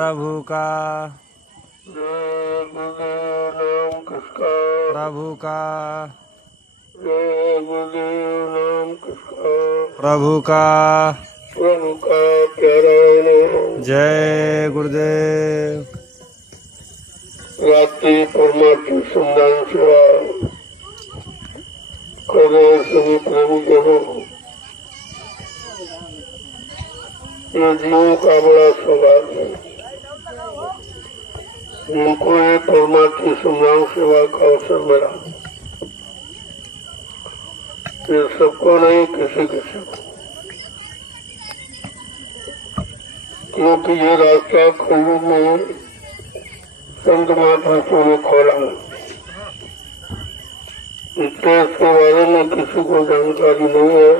प्रभु का जय गुरुदेव नाम किसका, प्रभु का जय गुरुदेव नाम किसका, प्रभु का प्रभु का प्यारा नाम। जय गुरुदेव। रात्रि परमात्मा संधान सेवा कर रहे सभी प्रेमी जनों, ये जीवों का बड़ा सौभाग्य है जिनको ये परमात्मा संधान सेवा का अवसर मिला। ये सबको नहीं, किसी किसी को, क्योंकि ये रास्ता कलयुग में संत महापुरुषों ने खोला है। इसलिए इसके बारे में किसी को जानकारी नहीं है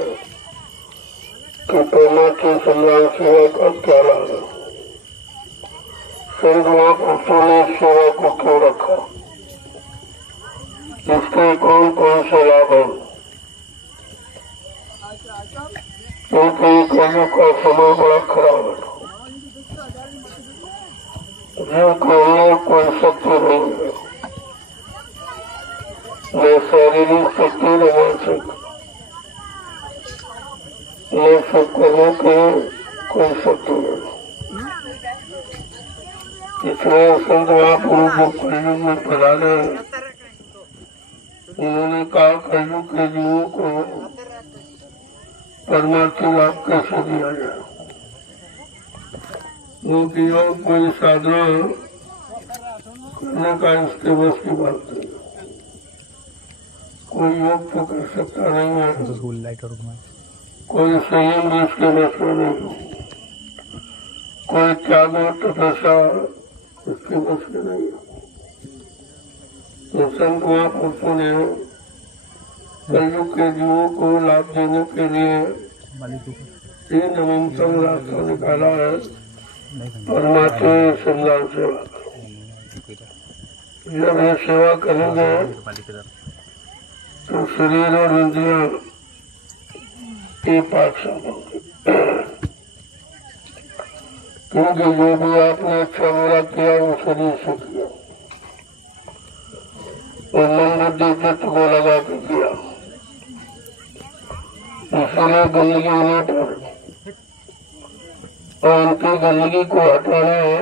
कि परमात्मा संग्राम सेवा का क्या लाभ है। संत महापुरुषों ने सेवा को क्यों रखा, इसके कौन कौन से लाभ है। क्योंकि कलयुग का समय बड़ा खराब है, जिनके लिए कोई शक्ति नहीं है, न शारीरिक शक्ति न मानसिक, न सब करने की कोई शक्ति नहीं। इसलिए संत महापुरुष जो कलयुग में पधारे, उन्होंने कहा कलयुग के जीवों को परमात्मा लाभ कैसे दिया जाए। क्योंकि और कोई साधना करने का इसके बस की बात नहीं। कोई योग तो कर सकता नहीं है, कोई संयम भी इसके बस में नहीं, कोई त्याग और तपस्या इसके बस में नहीं है। तो संत महापुरुषों ने कलयुग के जीवों को लाभ देने के लिए ये नवीनतम रास्ता निकाला है, परमात्मा संग्राम सेवा। जब ये सेवा करेंगे तो शरीर और इंद्रियां ये पाक होंगे। क्योंकि जो भी आपने अच्छा बुरा किया वो शरीर से किया और मन बुद्धि चित्त को लगा के किया। इसलिए गंदगी होने पर और उनकी गंदगी को हटाना है,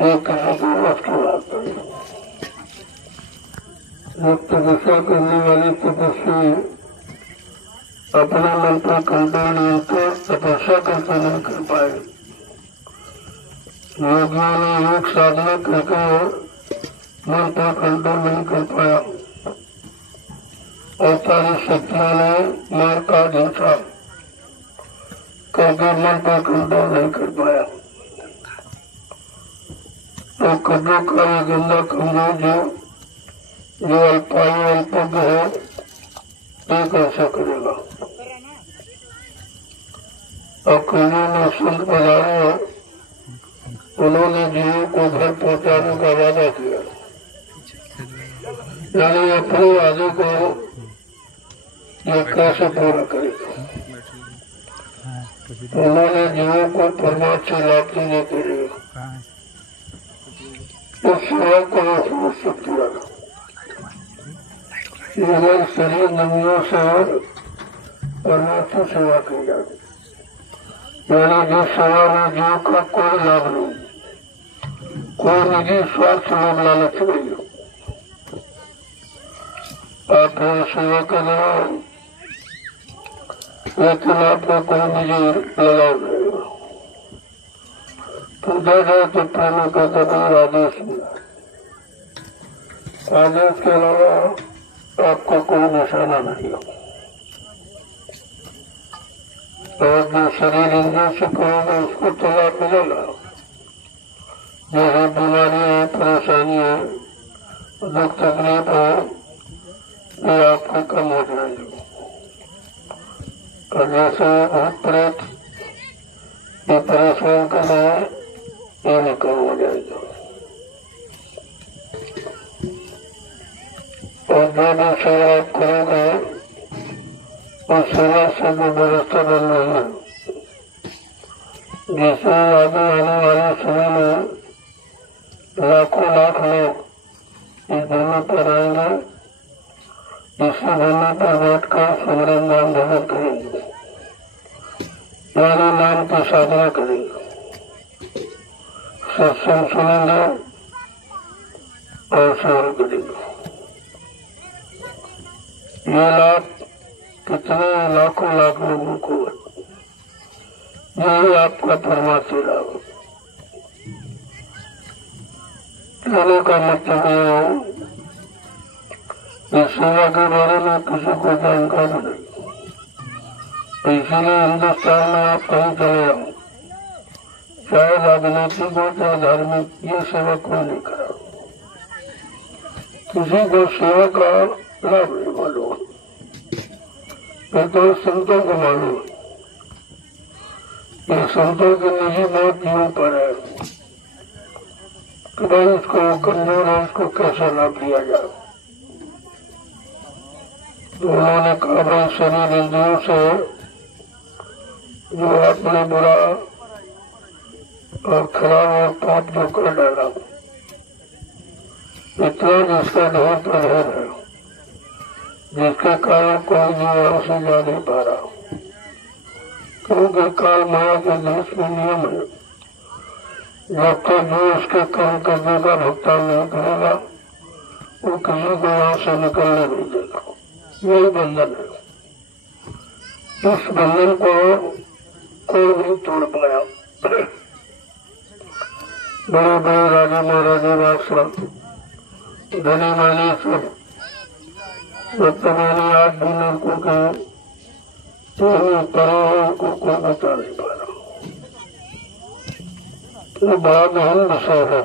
ये किसी की बस की बात नहीं। जब तपस्या करने वाले तपस्वी अपने मन पर कंट्रोल नहीं कर तपस्या करके नहीं कर पाए। योगियों ने योग साधना करके मन पर कंट्रोल नहीं कर पाया और सारी शक्तियों ने मार का ढूंढा क्योंकि मन पर कंट्रोल नहीं कर पाया। तो कब्रों का ये गंदा कमजोर जो अल्पायु अल्पज्ञ है, ये कैसा करेगा। और कलियों में संत पधारे, उन्होंने जीवों को घर पहुंचाने का वादा किया, यानी अपने वादे को ये कैसे पूरा करेगा। उन्होंने जीवों को परमात्मा से लाभ देने के लिए उस सेवा को सुनिश्चित किया। केवल शरीर नमियों से परमात्मा सेवा की जाती, यानी जिस सेवा में जीव का कोई लाभ नहीं, कोई निजी स्वार्थ लोभ लालच नहीं हो। आप सेवा कर रहे हो लेकिन आपका कोई निजी लगाव नहीं हो, तो जाए तो प्रेमी का कभी आदेश दिया, आदेश के अलावा आपको कोई निशाना नहीं हो। और जो शरीर इंद्रियों से करोगे उसको तो लाभ मिलेगा। जैसे बीमारी है, परेशानी है, दुख तकलीफ है, ये आपके कम हो जाएगी। और जैसे भूत प्रेत ये परेशान कर रहे हैं, ये भी कम हो जाएगा। और जो भी सेवा आप करोगे उस सेवा से जो व्यवस्था बन रही है जैसे आगे आने वाले समय में लाखों लाख लोग इस धरने पर आएंगे, इसी धरने पर बैठकर सिमरन नाम भजन करेंगे, यानी नाम की साधना करेंगे, सत्संग सुनेंगे और सेवा करेंगे। ये लाभ कितने लाखों लाख लोगों को, यही आपका परमात्मा लाभ। कहने का मतलब ये है कि सेवा के बारे में किसी को जानकारी नहीं, इसीलिए हिंदुस्तान में आप कहीं चले जाओ, चाहे राजनीतिक हो चाहे धार्मिक, ये सेवा कोई नहीं करा, किसी को सेवा का लाभ नहीं मालूम। फिर तो संतों को मालूम, ये संतों की निजी मौत यूं पर है कि भाई इसको कमजोर है, इसको कैसे लाभ दिया जाए। तो उन्होंने कहा भाई शरीर इंद्रियों से जो आपने बुरा और खराब और पाप जो कर डाला, इतना जिसका ढेर तो ढेर है, जिसके कारण कोई जीवन से जा नहीं पा रहा, क्योंकि काल माया के देश में नियम है, जब तक जो उसके कर्म करने का भुगतान नहीं करेगा वो किसी को यहाँ से निकलने नहीं देगा। यही बंधन है, इस बंधन को कोई नहीं तोड़ पाया। बड़े बड़े राजा महाराजा बादशाह, धनी मानी सब, वर्तमान 8 दिनों को कोई बता नहीं पा रहा। तो बड़ा गहन विषय है,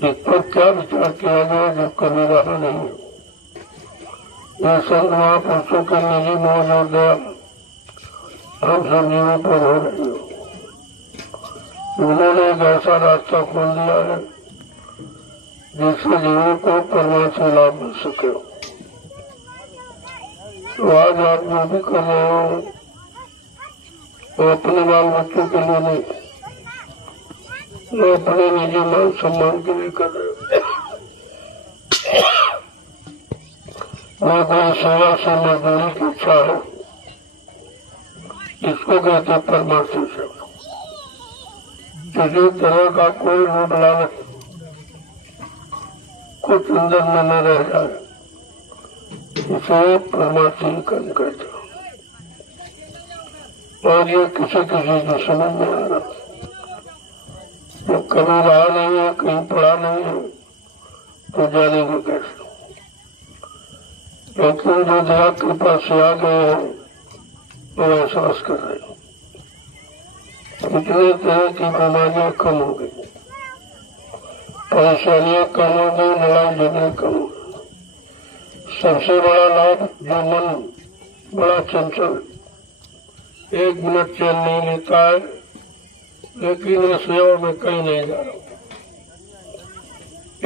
इस पर क्या विचार किया जाए जो कभी रहा नहीं है। ये संत महापुरुषों के निजी मोह और दया हम सब जीवों पर हो रही हो। उन्होंने एक ऐसा रास्ता खोल दिया है जिससे जीवों को परमात्मा लाभ मिल सके। तो आज आप जो भी कर रहे हो वो अपने बाल बच्चों के लिए नहीं, वो अपने निजी मान सम्मान के लिए कर रहे हो। मैं कोई सेवा से मजदूरी की इच्छा है, इसको कहते परमात्मा सेवा। किसी तरह का कोई रूप लालच कुछ अंदर में न रह जाए, इसे परमात्मा कर्म कहते हो। और ये किसी किसी को समझ में आ रहा, जो कभी रहा नहीं है, कहीं पढ़ा नहीं है, तो जानेंगे कैसे। लेकिन जो दया कृपा से आ गए हैं वो एहसास कर रहे हैं, कितने तरह की बीमारियां कम हो गई, परेशानियां कम हो गई, लड़ाई झगड़े कम हो गए। सबसे बड़ा लाभ जो मन बड़ा चंचल, 1 मिनट चैन नहीं लेता है, लेकिन इस सेवा में कहीं नहीं जा रहा।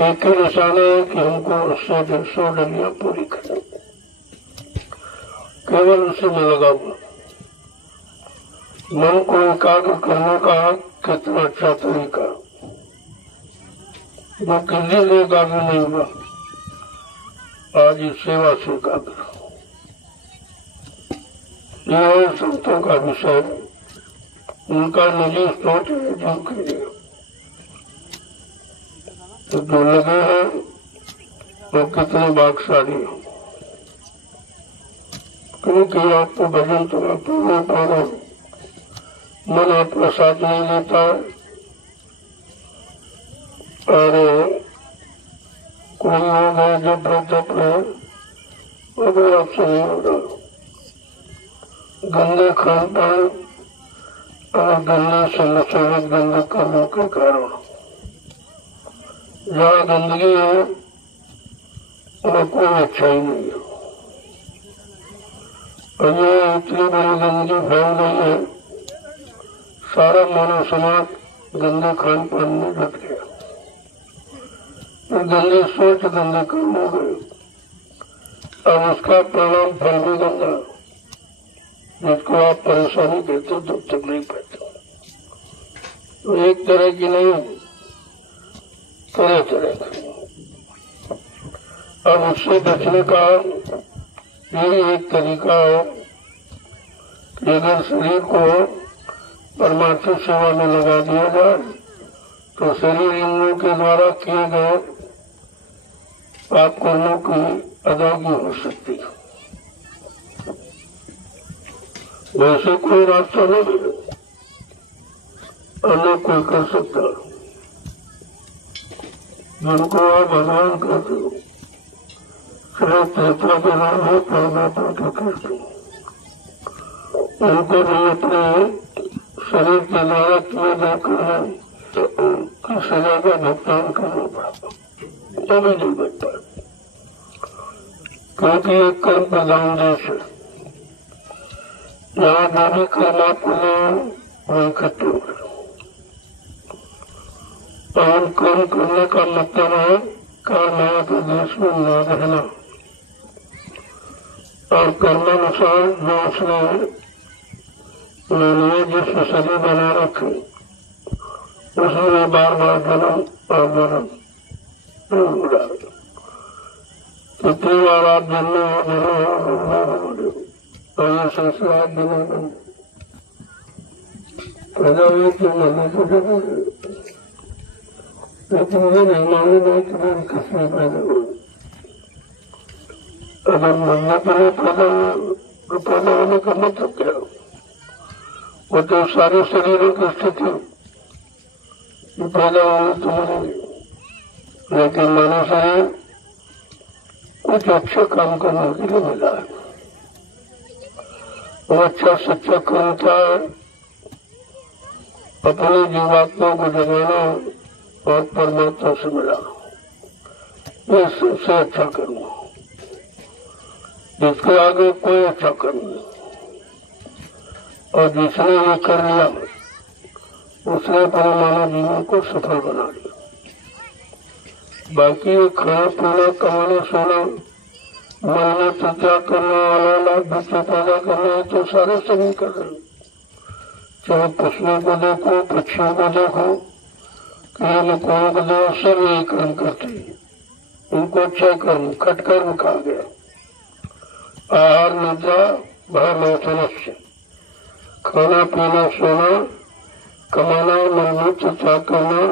एक ही निशाना है कि हमको 100 डलियां पूरी करनी, केवल उसी में लगा हुआ। मन को एकाग्र करने का कितना अच्छा तरीका, जो किसी से एकाग्र नहीं हुआ आज इस सेवा से एकाग्र। यह संतों का विषय, उनका निजी सोच है जिनके लिए तो जो लगे हैं वो कितने भाग्यशाली हो, क्योंकि आपको भजन तो आप नहीं पा रहे, मन आपका साथ नहीं लेता है, और कोई हो गए जब तप रहे वो भी आपसे नहीं हो रहा। गंदे खान पान और गंदे से नशे गंदे कर्मों के कारण जहाँ गंदगी है वह कोई अच्छा ही नहीं है। और ये इतनी बड़ी गंदगी फैल गई है, सारा मानव समाज गंदे खान पान में डट गया, गंदी सोच गंदे कर्म हो गए, अब उसका परिणाम फल भी गंदा। जिसको आप परेशानी देते हो, दुख तकलीफ देते हो, तो एक तरह की नहीं, तरह तरह की। अब उससे बचने का यही एक तरीका है कि अगर शरीर को परमार्थी सेवा में लगा दिया जाए तो शरीर इंद्रियों के द्वारा किए गए पाप कर्मों की अदायगी हो सकती है। वैसे कोई रास्ता नहीं है, अन्य कोई कर सकता। जिनको आप भगवान कहते हो, श्री तत्व के नाम है परमात्मा के कहते हो, उनको भी अपने शरीर के द्वारा किए गए कर्म की सजा का भुगतान करना पड़ा, अभी नहीं बच पाए, क्योंकि एक कर्म प्रधान देश है। यहाँ जो भी कर्म आपको वो इकट्ठे हो गए। और कर्म करने का मतलब है कर्म के देश में न रहना, और कर्मानुसार जो उसने जिस शरीर बना रखे उसमें बार बार जन्म और मरण नहीं हो रहा। कितनी बार आप जन्मे हो और ये संस्कार बिना पैदा हुए तो मरने को जरूर, लेकिन मुझे नहीं मालूम है कि मैं किसमें पैदा हुआ। अगर मरने के लिए पैदा हुआ तो पैदा होने का मतलब क्या हो? वो तो सारे शरीरों की स्थिति पैदा होने तो मरेंगे, लेकिन मानव शरीर कुछ अच्छा काम करने के लिए मिला है। वो अच्छा सच्चा कर्म क्या है? अपने जीवात्मा को जगाना और परमात्मा से मिला, ये सबसे अच्छा कर्म है। जिसके आगे कोई अच्छा कर्म नहीं, और जिसने ये कर लिया उसने अपने मानव जीवन को सफल बना लिया। बाकी ये खाना पीना कमाना सोना मरना त्याग करना अलग बच्चे पैदा करना तो सारे सभी कर रहे हैं। चाहे पशुओं को देखो, पक्षियों को देखो, कीड़े मकोड़ों को देखो, सब यही कर्म करते हैं। उनको अच्छा कर्म खट कर्म कहा गया। आहार निद्रा भय मैथुनस्य, खाना पीना सोना कमाना मरना त्याग करना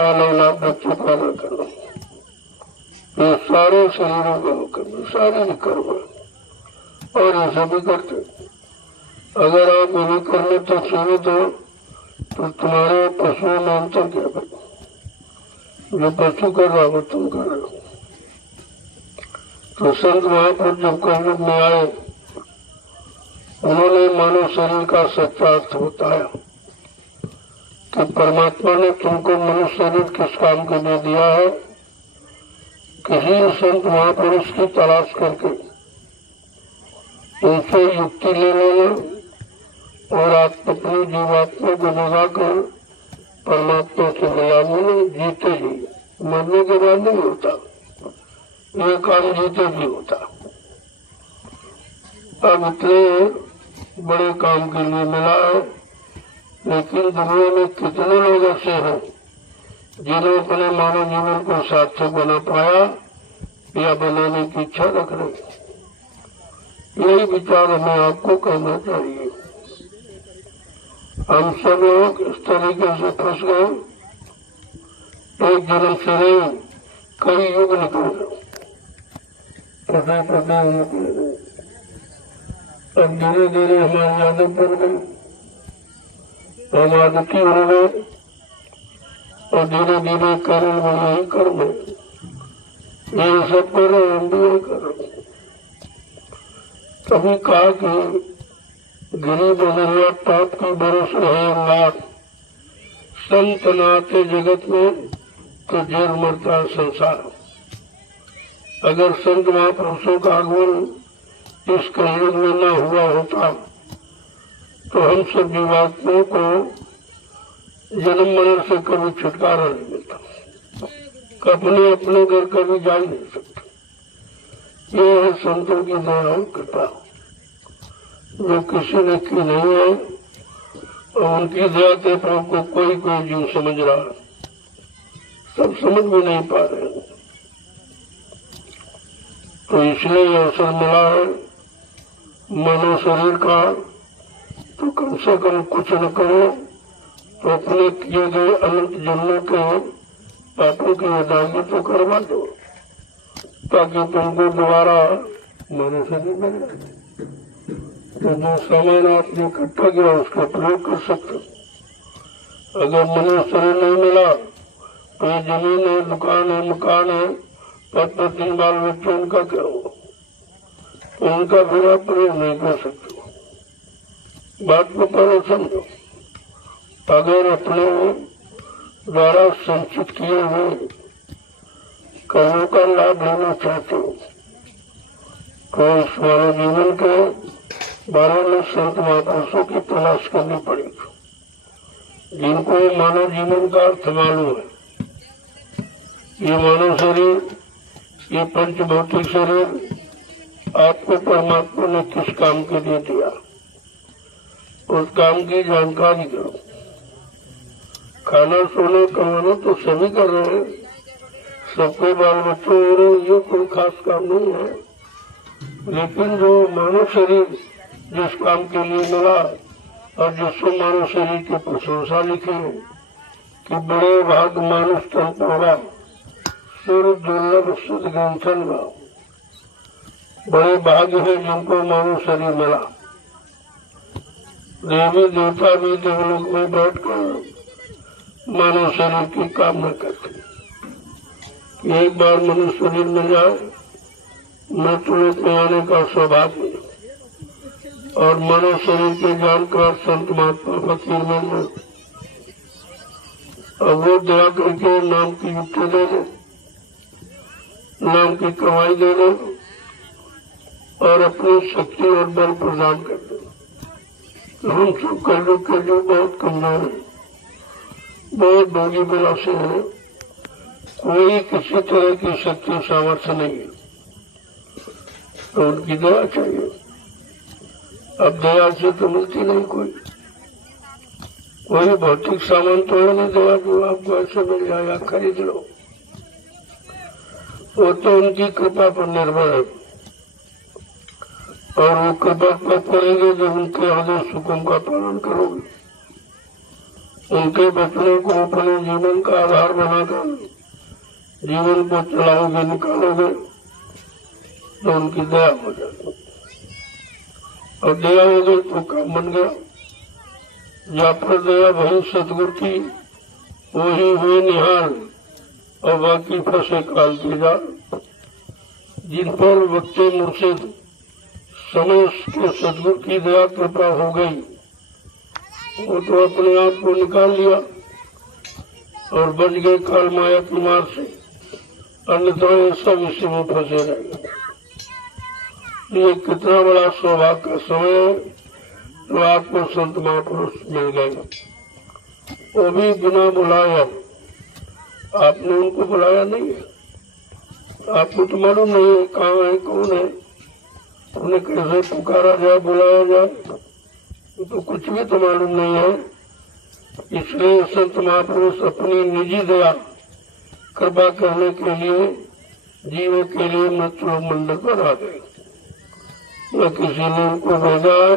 अलग बच्चे पैदा करना, ये सारे शरीरों का कर्म, सारे कर्म और ये सभी करते। अगर आप इन्हीं कर्म तो सीमित हो तो तुम्हारे पशुओं में अंतर क्या है? जो पशु कर रहा हो तुम कर रहे हो। तो संत महापुरुष जब कलयुग में आए, उन्होंने मानव शरीर का सच्चा अर्थ बताया कि परमात्मा ने तुमको मनुष्य शरीर किस काम के लिए दिया है। किसी संत महापुरुष की तलाश करके उनसे युक्ति ले लेना और आप अपनी जीवात्मा को जगाकर परमात्मा से मिलाने में जीते जी, मरने के बाद नहीं होता ये काम, जीते जी होता। अब इतने बड़े काम के लिए मिला है, लेकिन दुनिया में कितने लोग ऐसे हैं जिन्होंने अपने मानव जीवन को सार्थक बना पाया या बनाने की इच्छा रख रहे। यही विचार हमें आपको करना चाहिए। हम सब लोग इस तरीके से फंस गए, एक जन्म से नहीं कई युग निकल गए, पता निकल गए। अब धीरे धीरे हमारी आदत बन गई, हम आदती हो गए और धीरे धीरे कर्म में यही कर्म है, यही सब कर रहे, हम भी यही कर रहे। कभी कहा कि गिरी बदरिया पाप की बरस रहे अंगार, संत नाते जगत में तो जेर मरता संसार। अगर संत महापुरुषों का आगमन इस कलयुग में न हुआ होता तो हम सब जीवात्माओं को जन्म मरण से कभी छुटकारा नहीं मिलता, अपने अपने घर कभी जा नहीं सकते। ये है संतों की दया कृपा। जो किसी ने की नहीं है, और उनकी दया के प्रभु को कोई कोई जीव समझ रहा है, सब समझ भी नहीं पा रहे हैं। तो इसलिए अवसर मिला है मानव शरीर का, तो कम से कम कुछ न करो तो अपने किए गए अनंत जन्मों के पापों की अदायगी तो करवा दो, ताकि तुमको दोबारा मानव शरीर मिल जाए। तो जो सामान आपने इकट्ठा किया उसका प्रयोग कर सकते हो। अगर मनुष्य शरीर नहीं मिला तो ये जमीन है, दुकान है, मकान है, पत्नी 3 बाल बच्चे, उनका क्या हो? तो उनका फिर आप प्रयोग नहीं कर सकते। बात को पहले समझो। अगर अपने द्वारा संचित किए हुए कर्मों का लाभ लेना चाहते हो तो इस मानव जीवन के बारे में संत महापुरुषों की तलाश करनी पड़ेगी, जिनको मानव जीवन का अर्थ मालूम है। ये मानव शरीर, ये पंचभौतिक शरीर आपको परमात्मा ने किस काम के लिए दिया, उस काम की जानकारी करो। खाना सोने कमाना तो सभी कर रहे हैं, सबके बाल बच्चों हो रहे, ये कोई खास काम नहीं है। लेकिन जो मानव शरीर जिस काम के लिए मिला और जिसको मानव शरीर की प्रशंसा लिखी है कि बड़े भाग मानुष तन पौड़ा सूर्य दुर्लभ शुद्ध ग्रंथन, बड़े भाग्य है जिनको मानव शरीर मिला। देवी देवता भी देवलोक में बैठकर मानव शरीर की कामना करते। एक बार मनुष्य शरीर मिल जाए, मृत्युलोक में आने का सौभाग्य, और मानव शरीर के जानकार संत महात्मा फकीर मिल जाए, और वो दया करके नाम की युक्ति दे दे, नाम की कमाई दे दे, और अपनी शक्ति और बल प्रदान कर दे। हम सब कलयुग के जो बहुत कमजोर है, बहुत भोगी विलासी है, कोई किसी तरह की शक्ति सामर्थ्य नहीं है, तो उनकी दया चाहिए। अब दया से तो मिलती नहीं, कोई भौतिक सामान तो है नहीं दया जो आपको ऐसे मिल जाए या खरीद लो, वो तो उनकी कृपा पर निर्भर है। और वो कृपा कब करेंगे जब उनके आदेश हुक्म का पालन करोगे, उनके वचनों को अपने जीवन का आधार बनाकर जीवन को चलाओगे, निकालोगे, तो उनकी दया हो जाएगी। और दया हो गई तो काम बन गया। जहाँ पर दया वही सतगुरु की, वही हुए निहाल, और बाकी फंसे काल की जाल। जिन पर वक्ते मुर्शिद समय के सतगुरु की दया कृपा हो गई, वो तो अपने आप को निकाल लिया और बच गए काल माया की मार से, अन्यथा ये सब इसी में फंसे रहेंगे। ये कितना बड़ा सौभाग्य का समय है, तो आपको संत महापुरुष मिल गए, वो भी बिना बुलाया। आपने उनको बुलाया नहीं है, आपको तो मालूम नहीं है कहाँ है, कौन है, उन्हें कैसे पुकारा जाए, बुलाया जाए, तो कुछ भी तो मालूम नहीं है। इसलिए संत महापुरुष अपनी निजी दया कृपा करने के लिए जीवों के लिए मृत्यु मंडल पर आ गए। न किसी ने उनको भेजा है,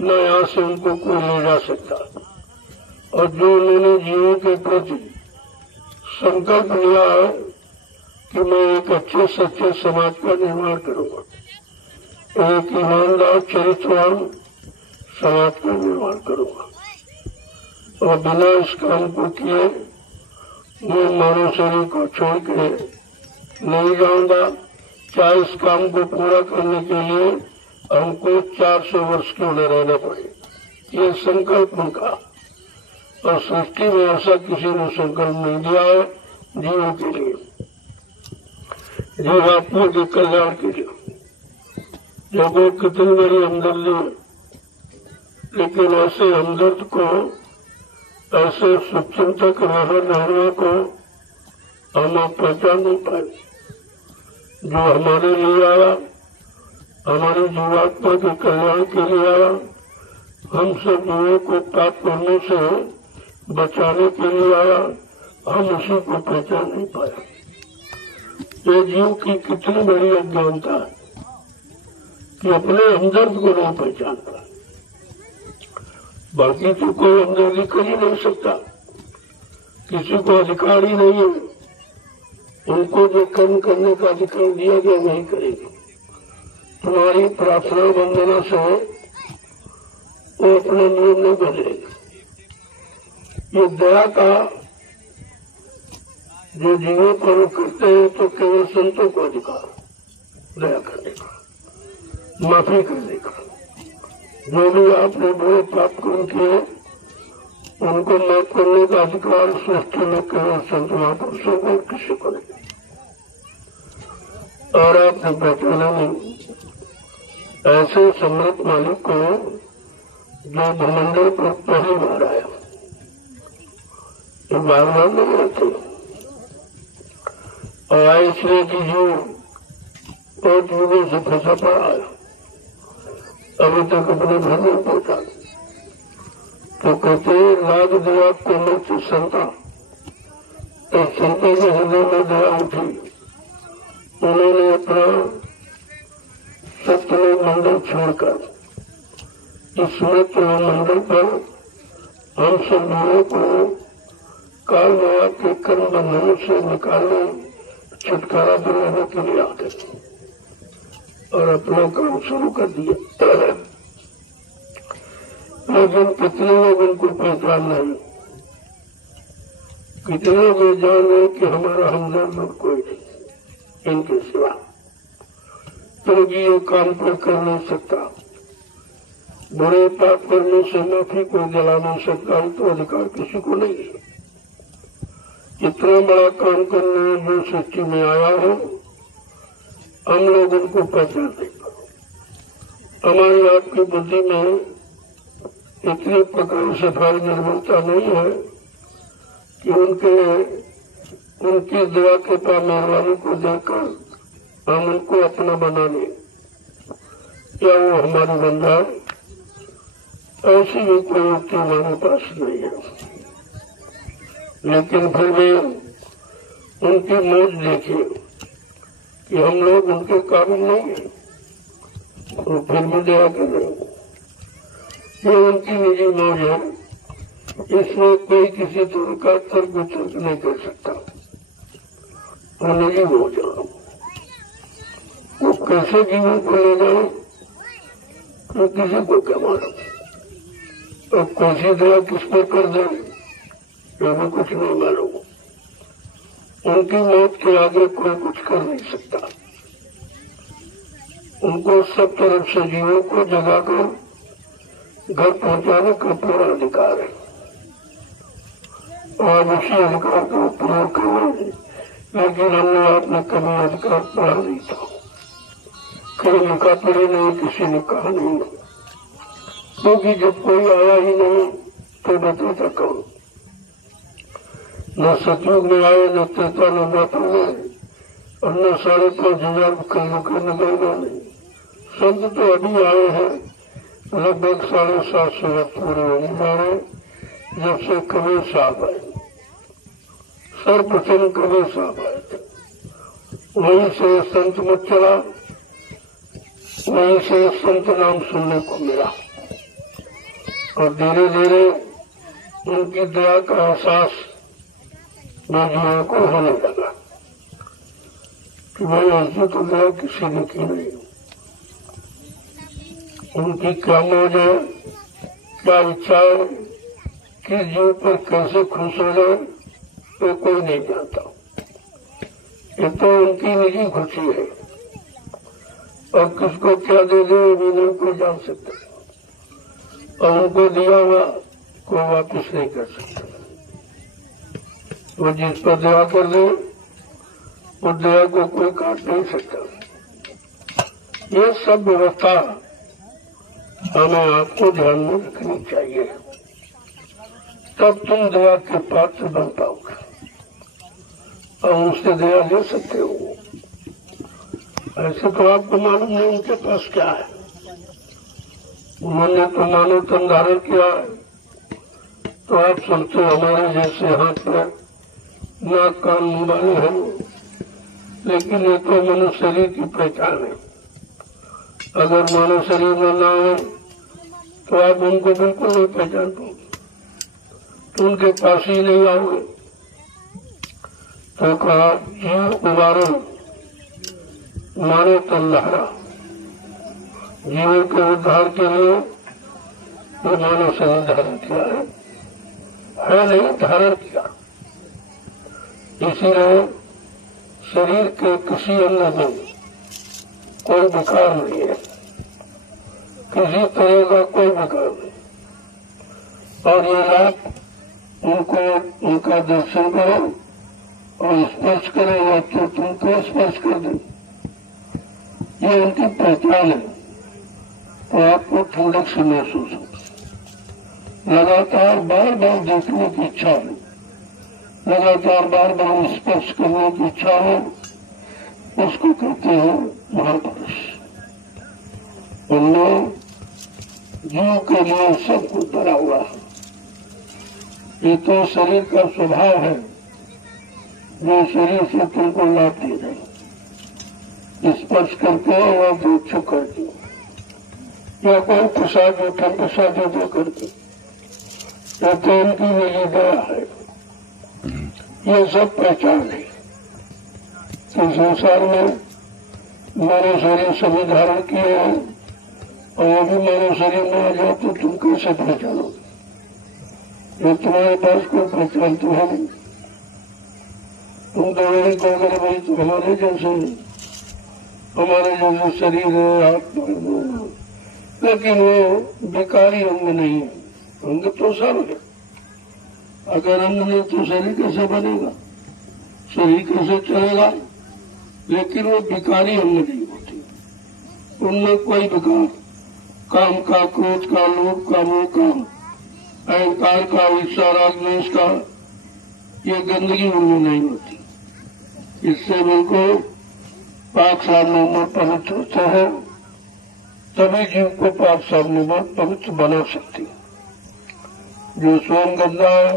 न यहाँ से उनको कोई ले जा सकता। और जो उन्होंने जीवों के प्रति संकल्प लिया है कि मैं एक अच्छे सच्चे समाज का निर्माण करूंगा, एक ईमानदार चरित्रवान समाज का निर्माण करूंगा, और बिना इस काम को किए मैं मानव शरीर को छोड़ के नहीं जाऊंगा। चाहे इस काम को पूरा करने के लिए हमको 400 वर्ष क्यों न रहना पड़े, ये संकल्प उनका। और सृष्टि में ऐसा किसी ने संकल्प नहीं दिया है जीवों के लिए, जीव आत्मा के कल्याण के लिए। देखो कितनी बड़ी हमदर्दी है, लेकिन ऐसे हमदर्द को, ऐसे सुचिंतक रहने को हम आप पहचान नहीं पाए। जो हमारे लिए आया हमारी जीवात्मा के कल्याण के लिए आया, हम सब जीवों को पाप करने से बचाने के लिए आया। हम उसी को पहचान नहीं पाया। ये जीव की कितनी बड़ी अज्ञानता है कि अपने हमदर्द को नहीं पहचानता। बाकी तो कोई हमदर्दी कर ही नहीं सकता, किसी को अधिकार ही नहीं है। उनको जो कर्म करने का अधिकार दिया गया नहीं करेंगे। तुम्हारी प्रार्थना वंदना से वो अपना नियम नहीं बदलेगा। ये दया का जो जीवों पर करते हैं तो केवल संतों को अधिकार दया करने का, माफी करने का। जो भी आपने बुरे पाप कर्म किए उनको माफ करने का अधिकार सृष्टि में केवल संत महापुरुषों को, किसी को नहीं। और आपने पहचाना नहीं ऐसे सम्राट मालिक को जो भूमंडल पर पहली बार आया, ये बार बार नहीं आते। और आए इसलिए कि जो बहुत युगों से फंसा पड़ा है, अभी तक अपने घर में पहुंचा, तो कहते लाग दया को मुक्त संता। तो संतों के हृदय में दया उठी, उन्होंने अपना सत्यलोक मंडल छोड़कर इस मृत्यु मंडल पर हम सब लोगों को काल माया के कर्म बंधनों से निकालने, छुटकारा दिलाने के लिए आ गए और अपना काम शुरू कर दिया। लेकिन कितने लोग उनको पहचान नहीं, कितने लोग जान रहे कि हमारा हमदर्द कोई नहीं इनके सिवा, क्योंकि ये काम पर कर नहीं सकता। बुरे पाप करने से माफी को दिला नहीं सकता, तो अधिकार किसी को नहीं है। इतना बड़ा काम करने जो सृष्टि में आया हो, हम लोग उनको पहचान नहीं पाए। हमारी आपकी बुद्धि में इतनी प्रकार सफाई निर्भरता नहीं है कि उनकी दया के पास मेहरबानी को देखकर हम उनको अपना बना लें या वो हमारी बन जाए। ऐसी भी कोई युक्ति हमारे पास नहीं है। लेकिन फिर भी उनकी मौज देखिए कि हम लोग उनके काबिल नहीं हैं, तो फिर भी दया कर रहे हैं। ये उनकी निजी मौज है, इसमें कोई किसी तरह का तर्क वितर्क नहीं कर सकता। वो निजी मौज है, वो कैसे जीवन को ले जाए तो किसी को क्या मालूम, और कैसी दया किस पर कर दे ये भी कुछ नहीं मालूम। उनकी मौत के आगे कोई कुछ कर नहीं सकता। उनको सब तरफ से जीवों को जगाकर घर पहुंचाने का पूरा अधिकार है, और उसी अधिकार का उपयोग कर रहे हैं। लेकिन हमने आपने कभी अधिकार पढ़ा नहीं था, कभी लिखा पढ़ी नहीं, किसी ने कहा नहीं, क्योंकि जब कोई आया ही नहीं तो बताता कौन। न सतयुग में आए, न त्रेता, न द्वापर में, और न 5,500 कलयुग के नगर में। संत तो अभी आए हैं, लगभग 750 वर्ष पूरे होने जा रहे, जब से कबीर साहब आए। सर्वप्रथम कबीर साहब आए थे, वहीं से संत मत चला, वहीं से संत नाम सुनने को मिला, और धीरे धीरे उनकी दया का एहसास जीवों को होने लगा कि भाई ऐसी तो दया किसी ने की नहीं। उनकी क्या मौज है, क्या इच्छा है, किस जीव पर कैसे खुश हो जाए तो कोई नहीं जानता। ये तो उनकी निजी खुशी है, और किसको क्या दे दे भी नहीं कोई जान सकता, और उनको दिया हुआ कोई वापस नहीं कर सकता। वो जिस पर दया कर दे वो दया को कोई काट नहीं सकता। ये सब व्यवस्था हमें आपको ध्यान में रखनी चाहिए, तब तुम दया के पात्र बन पाओगे और उससे दया ले सकते हो। ऐसे तो आपको मालूम नहीं उनके पास क्या है। उन्होंने तो मानव तन धारण किया है, तो आप समझते हमारे जैसे हाथ पर नाक कान मुंह वाले हैं, लेकिन ये तो मनुष्य शरीर की पहचान है। अगर मानव शरीर में ना हो तो आप उनको बिल्कुल नहीं पहचान पाओगे, तो उनके पास ही नहीं आओगे। तो कहा जीव उदाहरण मानव तन धारा, जीवों के उद्धार के लिए वो मानव शरीर धारण किया है नहीं धारण किया। इसीलिए शरीर के किसी अंग में कोई विकार नहीं है, किसी तरह का कोई विकार नहीं। और ये लाभ उनको उनका दर्शन करो और स्पर्श करो या तो तुमको स्पर्श कर दो, ये उनकी पहचान है। तो आपको ठंडक से महसूस हो, लगातार बार बार देखने की इच्छा हो, लगातार बार बार स्पर्श करने की इच्छा हो, उसको कहते हैं महापुरुष। उनमें जीव के लिए सब कुछ भरा हुआ है। ये तो शरीर का स्वभाव है जो शरीर से तुमको लाभ दे रहे, स्पर्श करके या जो छू करके या कोई प्रसाद उठा प्रसाद दे करके, या तो उनकी मेरी दया है। ये सब पहचान है। तो संसार में मानव शरीर सभी धारण किए हैं, और वो भी मानव शरीर में आ जाए तो तुम कैसे पहचानोगे? जो तुम्हारे पास कोई पहचान तो है नहीं। तुम तो वही कहोगे भाई तो हमारे जैसे हमारे जैसे शरीर है, आत्मा है, लेकिन वो बेकारी अंग नहीं है। अंग तो सब है। अगर अंग नहीं तो शरीर कैसे बनेगा, शरीर कैसे चलेगा? लेकिन वो विकारी अंग नहीं होती, उनमें कोई विकार, काम का, क्रोध का, लोभ का, मोह का, अहंकार का, ईर्ष्या राग द्वेष का, ये गंदगी उनमें नहीं होती। इससे उनको पाक साधनों में पवित्र होते हैं, तभी जीव को पाक साधनों में पवित्र बना सकती है। जो स्वयं गंदा है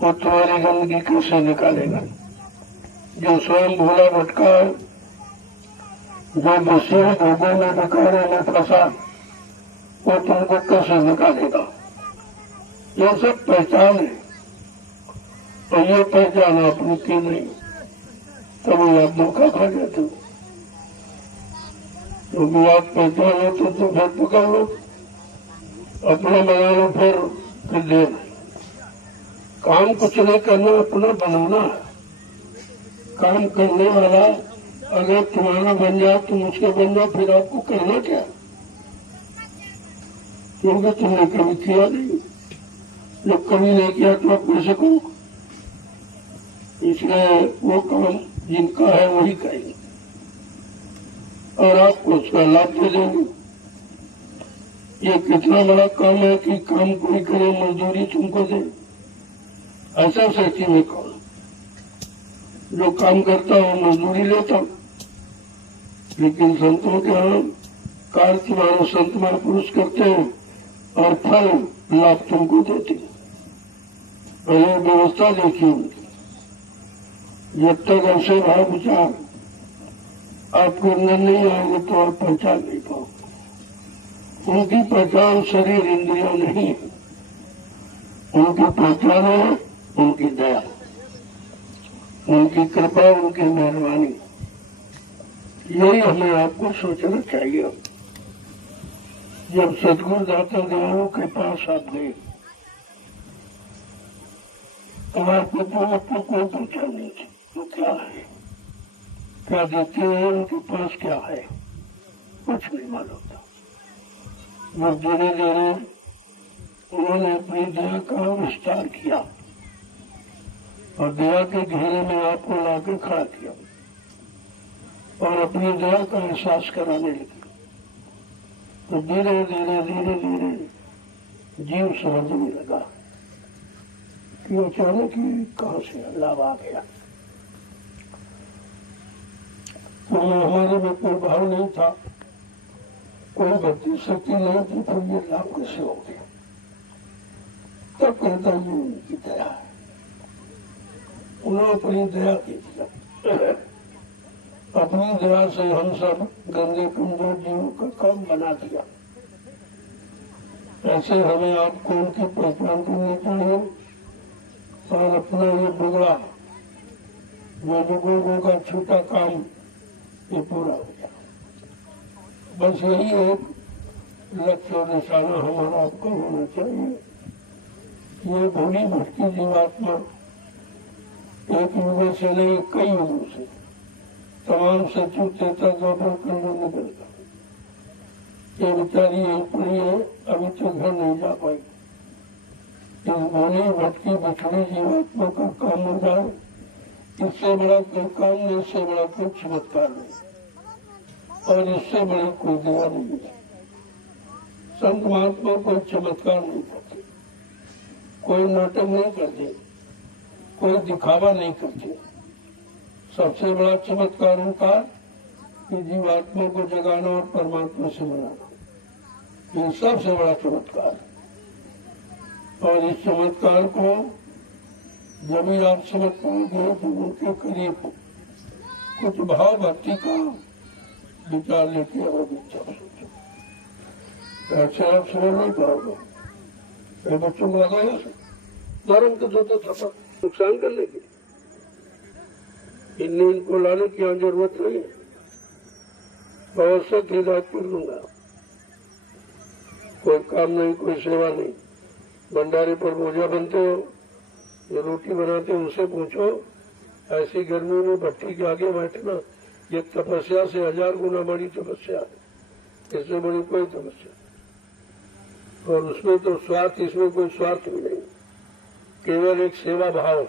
वो तुम्हारी गंदगी कैसे निकालेगा? जो स्वयं भोला भटका है, जो विषय भोगों में विकारों में फंसा, वो तुमको कैसे निकालेगा? ये सब पहचान है, और ये पहचान अपनी की नहीं, तभी आप धोखा खा जाते हो। क्योंकि आप पहचान हो तो फिर पकड़ लो, अपना बना लो, फिर दे। काम कुछ नहीं करना, अपना बनाना है। काम करने वाला अगर तुम्हारा बन जाए, तुम उसके बन जाओ, फिर आपको करना क्या? क्योंकि तुमने कभी किया नहीं। जब कभी नहीं किया तो आप कैसे करो? इसलिए वो काम जिनका है वही करेंगे और आपको उसका लाभ दे देंगे। ये कितना बड़ा काम है कि काम कोई करे, मजदूरी तुमको दे। ऐसा सच्ची में कौन जो काम करता हो मजदूरी लेता, लेकिन संतों के यहाँ कार्य तुम्हारे संत महापुरुष करते हैं और फल लाभ तुमको देते हैं। और ये व्यवस्था देखिए उनकी। जब तक ऐसे भाव विचार आपके अंदर नहीं आएंगे तो आप पहचान नहीं पाओगे। उनकी पहचान शरीर इंद्रियों नहीं है, उनकी पहचान है उनकी दया, उनकी कृपा, उनकी मेहरबानी। यही हमें आपको सोचना चाहिए। जब सदगुरु दाता देवों के पास आप गए तो आपको आपको कोई पहचान नहीं थी। वो क्या है, क्या देते हैं, उनके पास क्या है, कुछ नहीं मालूम था। जब धीरे धीरे उन्होंने अपनी दया का विस्तार किया और दया के घेरे में आपको लाके खड़ा किया और अपनी दया का एहसास कराने लगे, तो धीरे धीरे धीरे धीरे जीव समझने लगा कि अचानक ही कहाँ से लाभ आ गया। तो तुम्हें हमारे में कोई भाव नहीं था, कोई भक्ति शक्ति नहीं थी, फिर ये लाभ कैसे हो गया? तब कहता ये उनकी दया है, उन्होंने अपनी दया की थी। अपनी दया से हम सब गंदे कमजोर जीवों का काम बना दिया। ऐसे हमें आपको उनकी पहचान करनी चाहिए और अपना ये बिगड़ा जो लोगों का छोटा काम ये पूरा हो गया। बस यही एक लक्ष्य और निशाना हमारा आपका होना चाहिए। ये भोली भटकी जीवात्मा एक युग से नहीं, कई युगों से तमाम सचिव चेता द्वापर खंडों में करता ये बेचारी यही पड़ी है, अभी तो घर नहीं जा पाई। इस भोली भटकी बिछड़ी जीवात्मा का काम हो जाए, इससे बड़ा कोई काम नहीं, इससे बड़ा कोई चमत्कार नहीं और इससे बड़ी कोई दया नहीं है। संत महात्मा कोई चमत्कार नहीं करते, कोई नाटक नहीं करते, कोई दिखावा नहीं करते। सबसे बड़ा चमत्कार उनका कि जीवात्मा को जगाना और परमात्मा से मिलाना, ये सबसे बड़ा चमत्कार। और इस चमत्कार को जब भी आप समझ पाओगे तो उनके करीब कुछ भाव भक्ति का विचार लेके और विचार सोचो। ऐसे आप समझ नहीं पाओगे। बच्चों को लगाया धर्म के दो थप्पड़ नुकसान करने के, इनको लाने की यहाँ जरूरत नहीं है। आवश्यक हिदायत कर दूंगा, कोई काम नहीं, कोई सेवा नहीं। भंडारे पर बोझा बनते हो, जो रोटी बनाते हो उनसे पूछो, ऐसी गर्मी में भट्टी के आगे बैठना ये तपस्या से 1000 गुना बड़ी तपस्या है, इससे बड़ी कोई तपस्या। और उसमें तो स्वार्थ, इसमें कोई स्वार्थ भी नहीं, केवल एक सेवा भाव।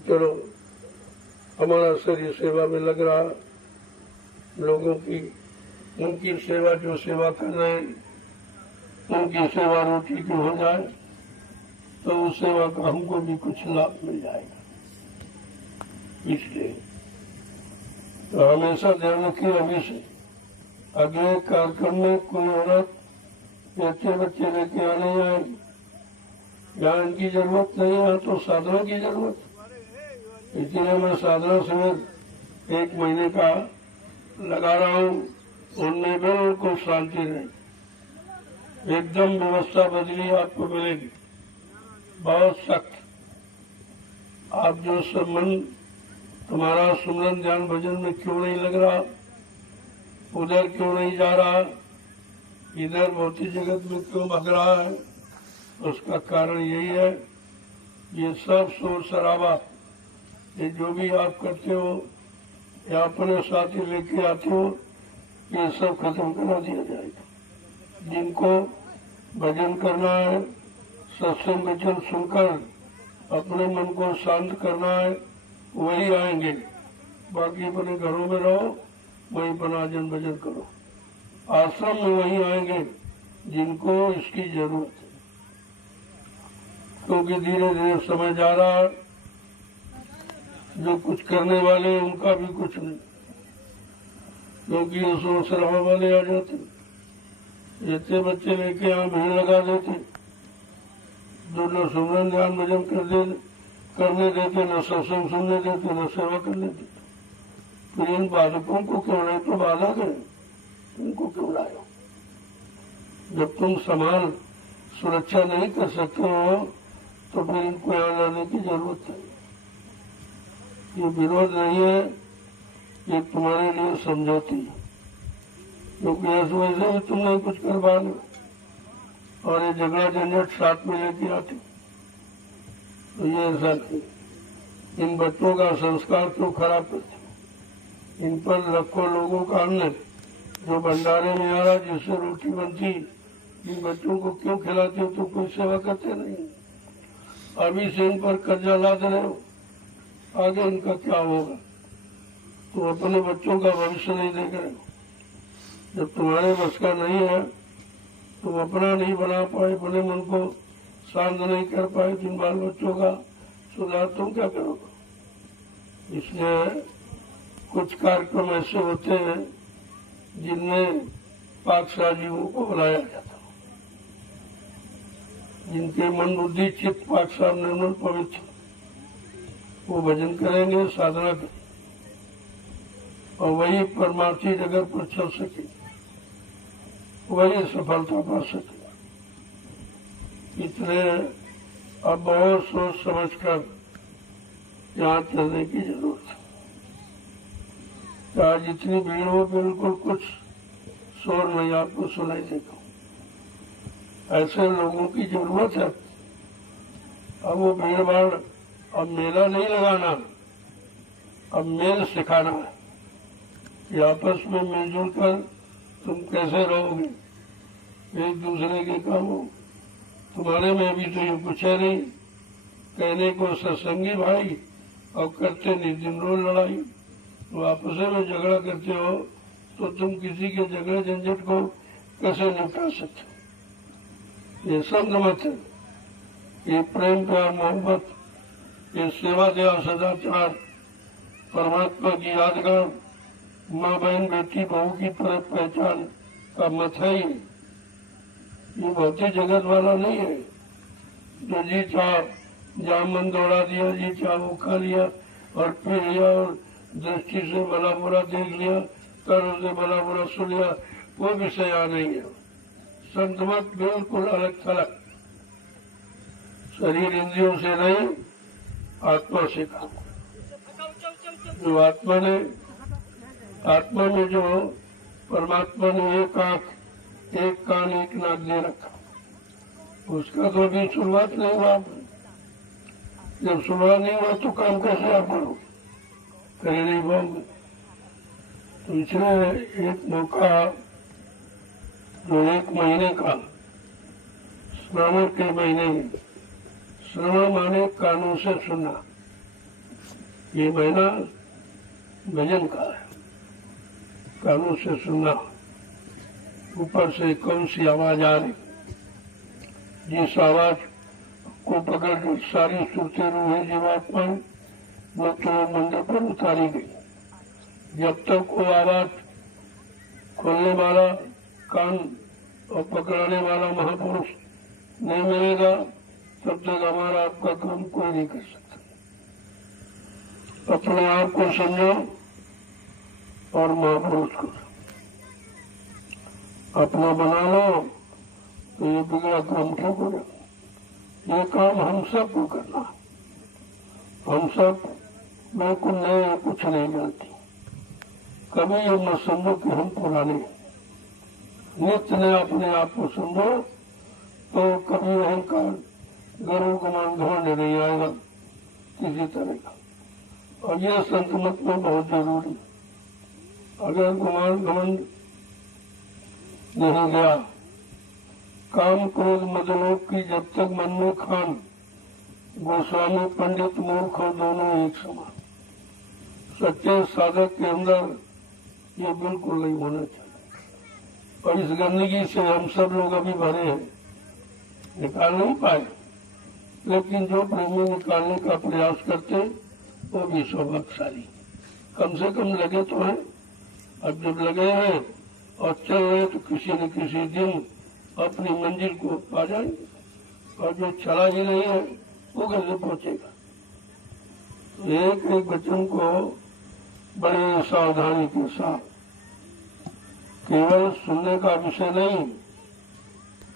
चलो हमारा शरीर सेवा में लग रहा, लोगों की उनकी सेवा जो सेवा कर रहे हैं उनकी सेवा रोटी की हो जाए तो उस सेवा का हमको भी कुछ लाभ मिल जाएगा। इसलिए तो हमेशा ध्यान रखिए, अभी से अगले कार्यक्रम में कोई औरत बच्चे बच्चे लेके आने आएगी, यहाँ इनकी जरूरत नहीं है तो साधना की जरूरत। इसलिए मैं साधना शिविर 1 महीने का लगा रहा हूँ, उनमें बिल्कुल शांति रहे, एकदम व्यवस्था बदली आपको मिलेगी, बहुत सख्त। आप जो सब मन तुम्हारा सुमरन ध्यान भजन में क्यों नहीं लग रहा, उधर क्यों नहीं जा रहा, इधर भौतिक जगत में क्यों भग रहा है, उसका कारण यही है, ये सब शोर शराबा, ये जो भी आप करते हो या अपने साथी लेके आते हो, ये सब खत्म करा दिया जाएगा। जिनको भजन करना है, सत्संग वचन सुनकर अपने मन को शांत करना है, वही आएंगे। बाकी अपने घरों में रहो, वहीं भजन भजन करो। आश्रम में वही आएंगे जिनको इसकी जरूरत है, क्योंकि धीरे धीरे समय जा रहा है। जो कुछ करने वाले उनका भी कुछ नहीं, क्योंकि उसमें शराबा वाले आ जाते, ऐसे बच्चे लेके यहाँ भीड़ लगा देते, जो न सुमरन ध्यान भजन करने देते, न सत्संग सुनने देते, न सेवा करने देते। फिर इन बालकों को क्यों नहीं तो बालक है, उनको क्यों लाए? जब तुम समान सुरक्षा नहीं कर सकते हो तो फिर इनको यहाँ लाने की जरूरत है। ये विरोध नहीं है, ये तुम्हारे लिए समझौती है, क्योंकि ऐसे वैसे भी तुम नहीं कुछ कर पाओगे और ये झगड़ा झंझट साथ में लेके आते, तो ये ऐसा नहीं। इन बच्चों का संस्कार क्यों खराब करते, इन पर रखो लोगों का अन्न जो भंडारे में आ रहा, जिससे रोटी बनती, इन बच्चों को क्यों खिलाते हो? तो कोई सेवा करते नहीं। अभी से इन पर कर्जा लाद रहे हो, आगे इनका क्या होगा? तो अपने बच्चों का भविष्य नहीं देख रहे हो। जब तुम्हारे बस का नहीं है, तुम अपना नहीं बना पाए, अपने मन को शांत नहीं कर पाए, जिन बाल बच्चों का सुधार तुम क्या करोगे? इसलिए कुछ कार्यक्रम ऐसे होते हैं जिनमें पाकशाह जीवों को बुलाया जाता है, जिनके मन बुद्धि चित्त पाकशाह निर्मल पवित्र, वो भजन करेंगे, साधना करेंगे और वही परमार्थी जगत पर चल सके, वही सफलता पा सके। इसलिए अब बहुत सोच समझकर यहाँ चलने की जरूरत है। चाहे जितनी भीड़ हो, बिल्कुल कुछ शोर नहीं आपको सुनाई देगा। ऐसे लोगों की जरूरत है। अब वो भीड़ भाड़, अब मेला नहीं लगाना, अब मेल सिखाना है कि आपस में मिलजुल कर तुम कैसे रहोगे, एक दूसरे के काम हो। तुम्हारे में भी तो ये कुछ है नहीं, कहने को सत्संगी भाई और करते निर्दिन रोज लड़ाई। तो आपस में झगड़ा करते हो तो तुम किसी के झगड़े झंझट को कैसे निपटा सकते? ये संत मत है, ये प्रेम प्यार मोहब्बत, ये सेवा दया सदाचार, परमात्मा की यादगार, माँ बहन बेटी बहू की पहचान का मत है। ये भौतिक जगत वाला नहीं है जो जी चाह जहाँ मन दौड़ा दिया, जी चाह वो खा लिया और पी लिया और दृष्टि से भला बुरा देख लिया, कर्म से भला बुरा सुन लिया, वो विषय यहाँ नहीं है। संत मत बिल्कुल अलग थलग, शरीर इंद्रियों से नहीं, आत्मा से काम। जो आत्मा में जो परमात्मा ने एक आंख, एक कान, एक नाक दे रखा, उसका तो अभी शुरुआत नहीं हुआ। जब शुरुआत नहीं हुआ तो काम कैसे आप करो, करे नहीं पाओगे। तो इसलिए एक मौका जो 1 महीने का, श्रावण के महीने में, श्रवण माने कानों से सुनना, ये महीना भजन का है। कानों से सुनना, ऊपर से कौन सी आवाज आ रही, जिस आवाज को पकड़ कर सारी सुरते रूहें जीवात्माएं वो तो मंदिर पर उतारी गई। जब तक वो आवाज खोलने वाला कान और पकड़ाने वाला महापुरुष नहीं मिलेगा, तब तक हमारा आपका काम कोई नहीं कर सकता। अपने आप को समझो और महापुरुष को अपना बना लो तो ये बिगड़ा काम ठीक हो जाए। ये काम हम सबको करना है। हम सब बिल्कुल नए, कुछ नहीं जानती। कभी ये मत समझो कि हम पुराने, नित्य ने अपने आप को समझो तो कभी अहंकार, गर्व, गुमान, घमंड नहीं आएगा किसी तरह का। और यह संत मत में बहुत जरूरी। अगर गुमान घमंड नहीं गया, काम क्रोध मदलोक की जब तक मन में खान, गोस्वामी पंडित मूर्ख और दोनों एक समान। सच्चे साधक के अंदर ये बिल्कुल नहीं होना चाहिए। और इस गंदगी से हम सब लोग अभी भरे हैं, निकाल नहीं पाए। लेकिन जो प्रेमी निकालने का प्रयास करते वो भी सौभाग्यशाली, कम से कम लगे तो हैं। अब जब लगे हैं और चल रहे तो किसी न किसी दिन अपनी मंजिल को पा जाएंगे। और जो चला ही नहीं है वो कैसे पहुंचेगा? एक एक वचन को बड़े सावधानी के साथ, केवल सुनने का विषय नहीं,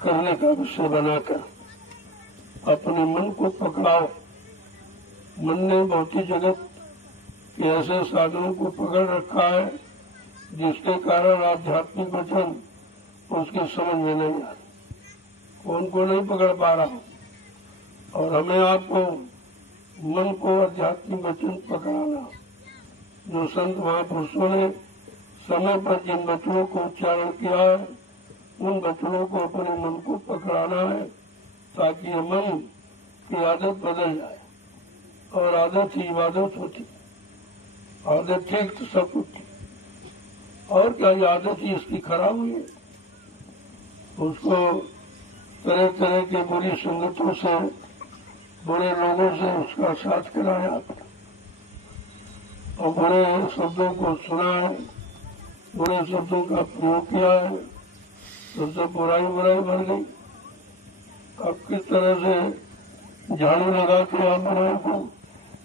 करने का विषय बनाकर अपने मन को पकड़ाओ। मन ने भौतिक जगत के ऐसे साधनों को पकड़ रखा है जिसके कारण आध्यात्मिक वचन उसके समझ में नहीं आ रहा, उनको नहीं पकड़ पा रहा। और हमें आपको मन को आध्यात्मिक वचन पकड़ाना, जो संत महापुरुषों ने समय पर जिन वचनों को उच्चारण किया है, उन वचनों को अपने मन को पकड़ाना है, ताकि मन की आदत बदल जाए। और आदत ही इबादत होती, आदत ठीक तो सब कुछ ठीक। और क्या ये आदत ही इसकी खराब हुई है? उसको तरह तरह के बुरी संगतों से, बुरे लोगों से उसका साथ कराया। और बड़े शब्दों को सुना है, बड़े शब्दों का प्रयोग किया है, तो सब बुराई बढ़ गई। अब किस तरह से झाड़ू लगा के आप बुराई को,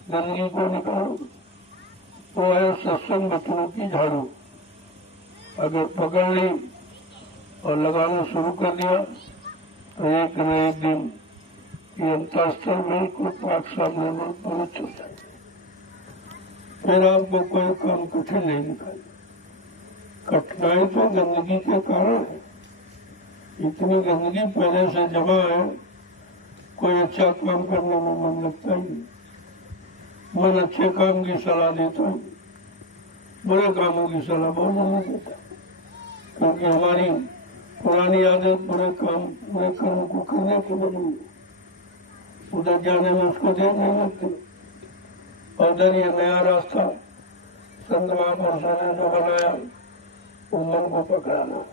गंदगी को निकालो? वो है सत्संग वचनों की झाड़ू। अगर पकड़ ली और लगाना शुरू कर दिया तो एक न एक दिन ये अंतःस्तर बिल्कुल पाक सामने में पहुंच हो जाए। फिर आपको कोई काम कठिन नहीं दिखाई। कठिनाई तो गंदगी के कारण है। इतनी गंदगी पहले से जमा है, कोई अच्छा काम करने में मन लगता ही नहीं। मन अच्छे काम की सलाह देता ही, बुरे कामों की सलाह बहुत जल्दी देता है, क्योंकि हमारी पुरानी आदत बुरे काम, बुरे कर्म को करने की बनी, उधर जाने में उसको देर नहीं लगती। और उधर ये नया रास्ता संत महापुरुषों ने जो बनाया, वो मन को पकड़ाना।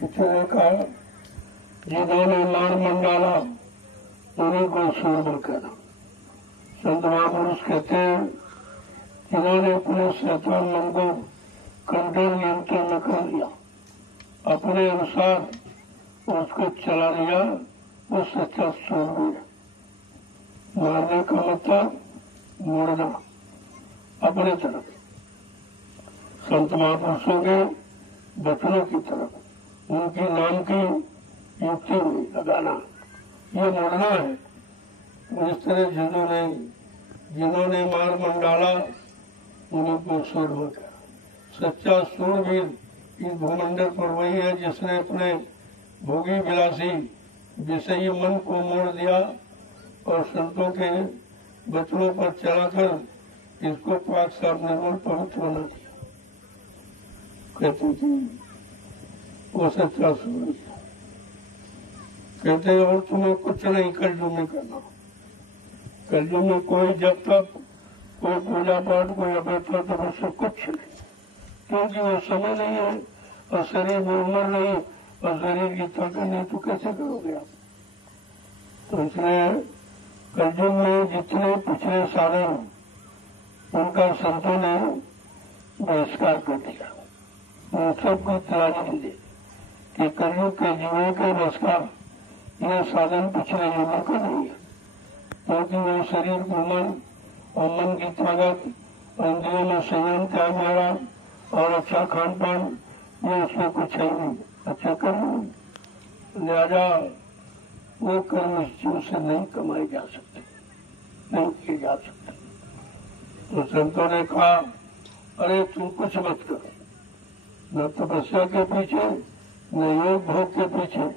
इसने कहा जिन्होंने मार मन डाला उन्हीं को सूरमा कहना। संत महापुरुष कहते हैं जिन्होंने अपने शैतान मन को कंट्रोल नियंत्रण में कर लिया, अपने अनुसार उसको चला लिया, वो सच्चा सूरवीर। मारने का मतलब मोड़ना अपने तरफ, संत महापुरुषों के वचनों की तरफ, उनकी नाम की युक्ति में लगाना, ये मोड़ना है। इस तरह जिन्होंने मार मन डाला उन्हीं को सूरमा कहा। सच्चा सूरवीर इस भूमंडल पर वही है जिसने अपने भोगी विलासी विषयी मन को मोड़ दिया और संतों के वचनों पर चलाकर इसको पाक साफ निर्मल पवित्र बना दिया। कहते थे वो सच्चा सूरवीर। कहते और तुम्हें कुछ नहीं कलयुग में करना। कलयुग में कोई जब तक कोई पूजा पाठ, कोई अपेक्षा तपस्या कुछ नहीं, क्योंकि वो समय नहीं है और शरीर में उम्र नहीं और शरीर की ताकत नहीं, तो कैसे करोगे आप? तो इसलिए कलयुग में जितने पिछले साधन उनका संतों ने बहिष्कार कर दिया। उन सबको तलाशी दी कि कलयुग के जीवों के बहिष्कार यह साधन पिछले युगों का नहीं है, क्योंकि वो शरीर को मन और मन की ताकत, इंद्रियों में संयम, त्याग वगैरह और अच्छा खान पान, ये उसमें कुछ है नहीं, अच्छा कर्म। लिहाजा वो कर्म इस चीज से नहीं कमाए जा सकते, नहीं किए जा सकते। तो संतों ने कहा अरे तुम कुछ मत करो, न तपस्या के पीछे न योग भोग के पीछे,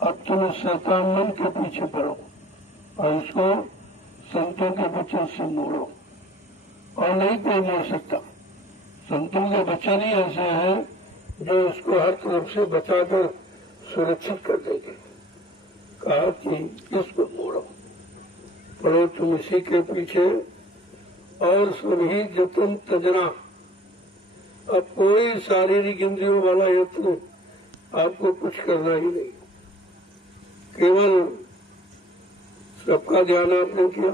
अब तुम शैतान मन के पीछे पड़ो और इसको संतों के वचन से मोड़ो। और नहीं कोई मोड़ सकता। संतों के वचन ही ऐसे हैं जो इसको हर तरफ से बचाकर सुरक्षित कर देंगे। कहा कि इसको मोड़ो, पढ़ो तुम इसी के पीछे और सभी जतन तजना। अब कोई शारीरिक इंद्रियों वाला यत्न आपको कुछ करना ही नहीं, केवल सबका ध्यान आपने किया,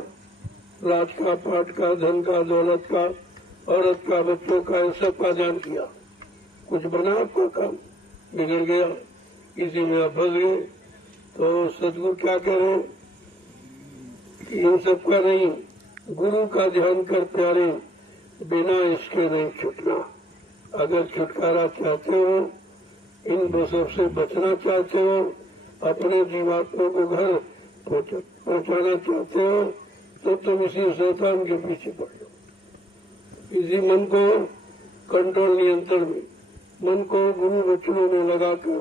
राज का, पाठ का, धन का, दौलत का, औरत का, बच्चों का, इन सबका ध्यान किया, कुछ बना आपका काम बिगड़ गया, इसी में आप फंस गए। तो सदगुरु क्या कह रहे हैं, इन सबका नहीं, गुरु का ध्यान कर प्यारे, बिना इसके नहीं छूटना। अगर छुटकारा चाहते हो, इन बसों से बचना चाहते हो, अपने जीवात्मा को घर पहुंचाना चाहते हो, तो तुम इसी शैतान के पीछे पड़ लो। इसी मन को कंट्रोल नियंत्रण में, मन को गुरु वचनों में लगाकर,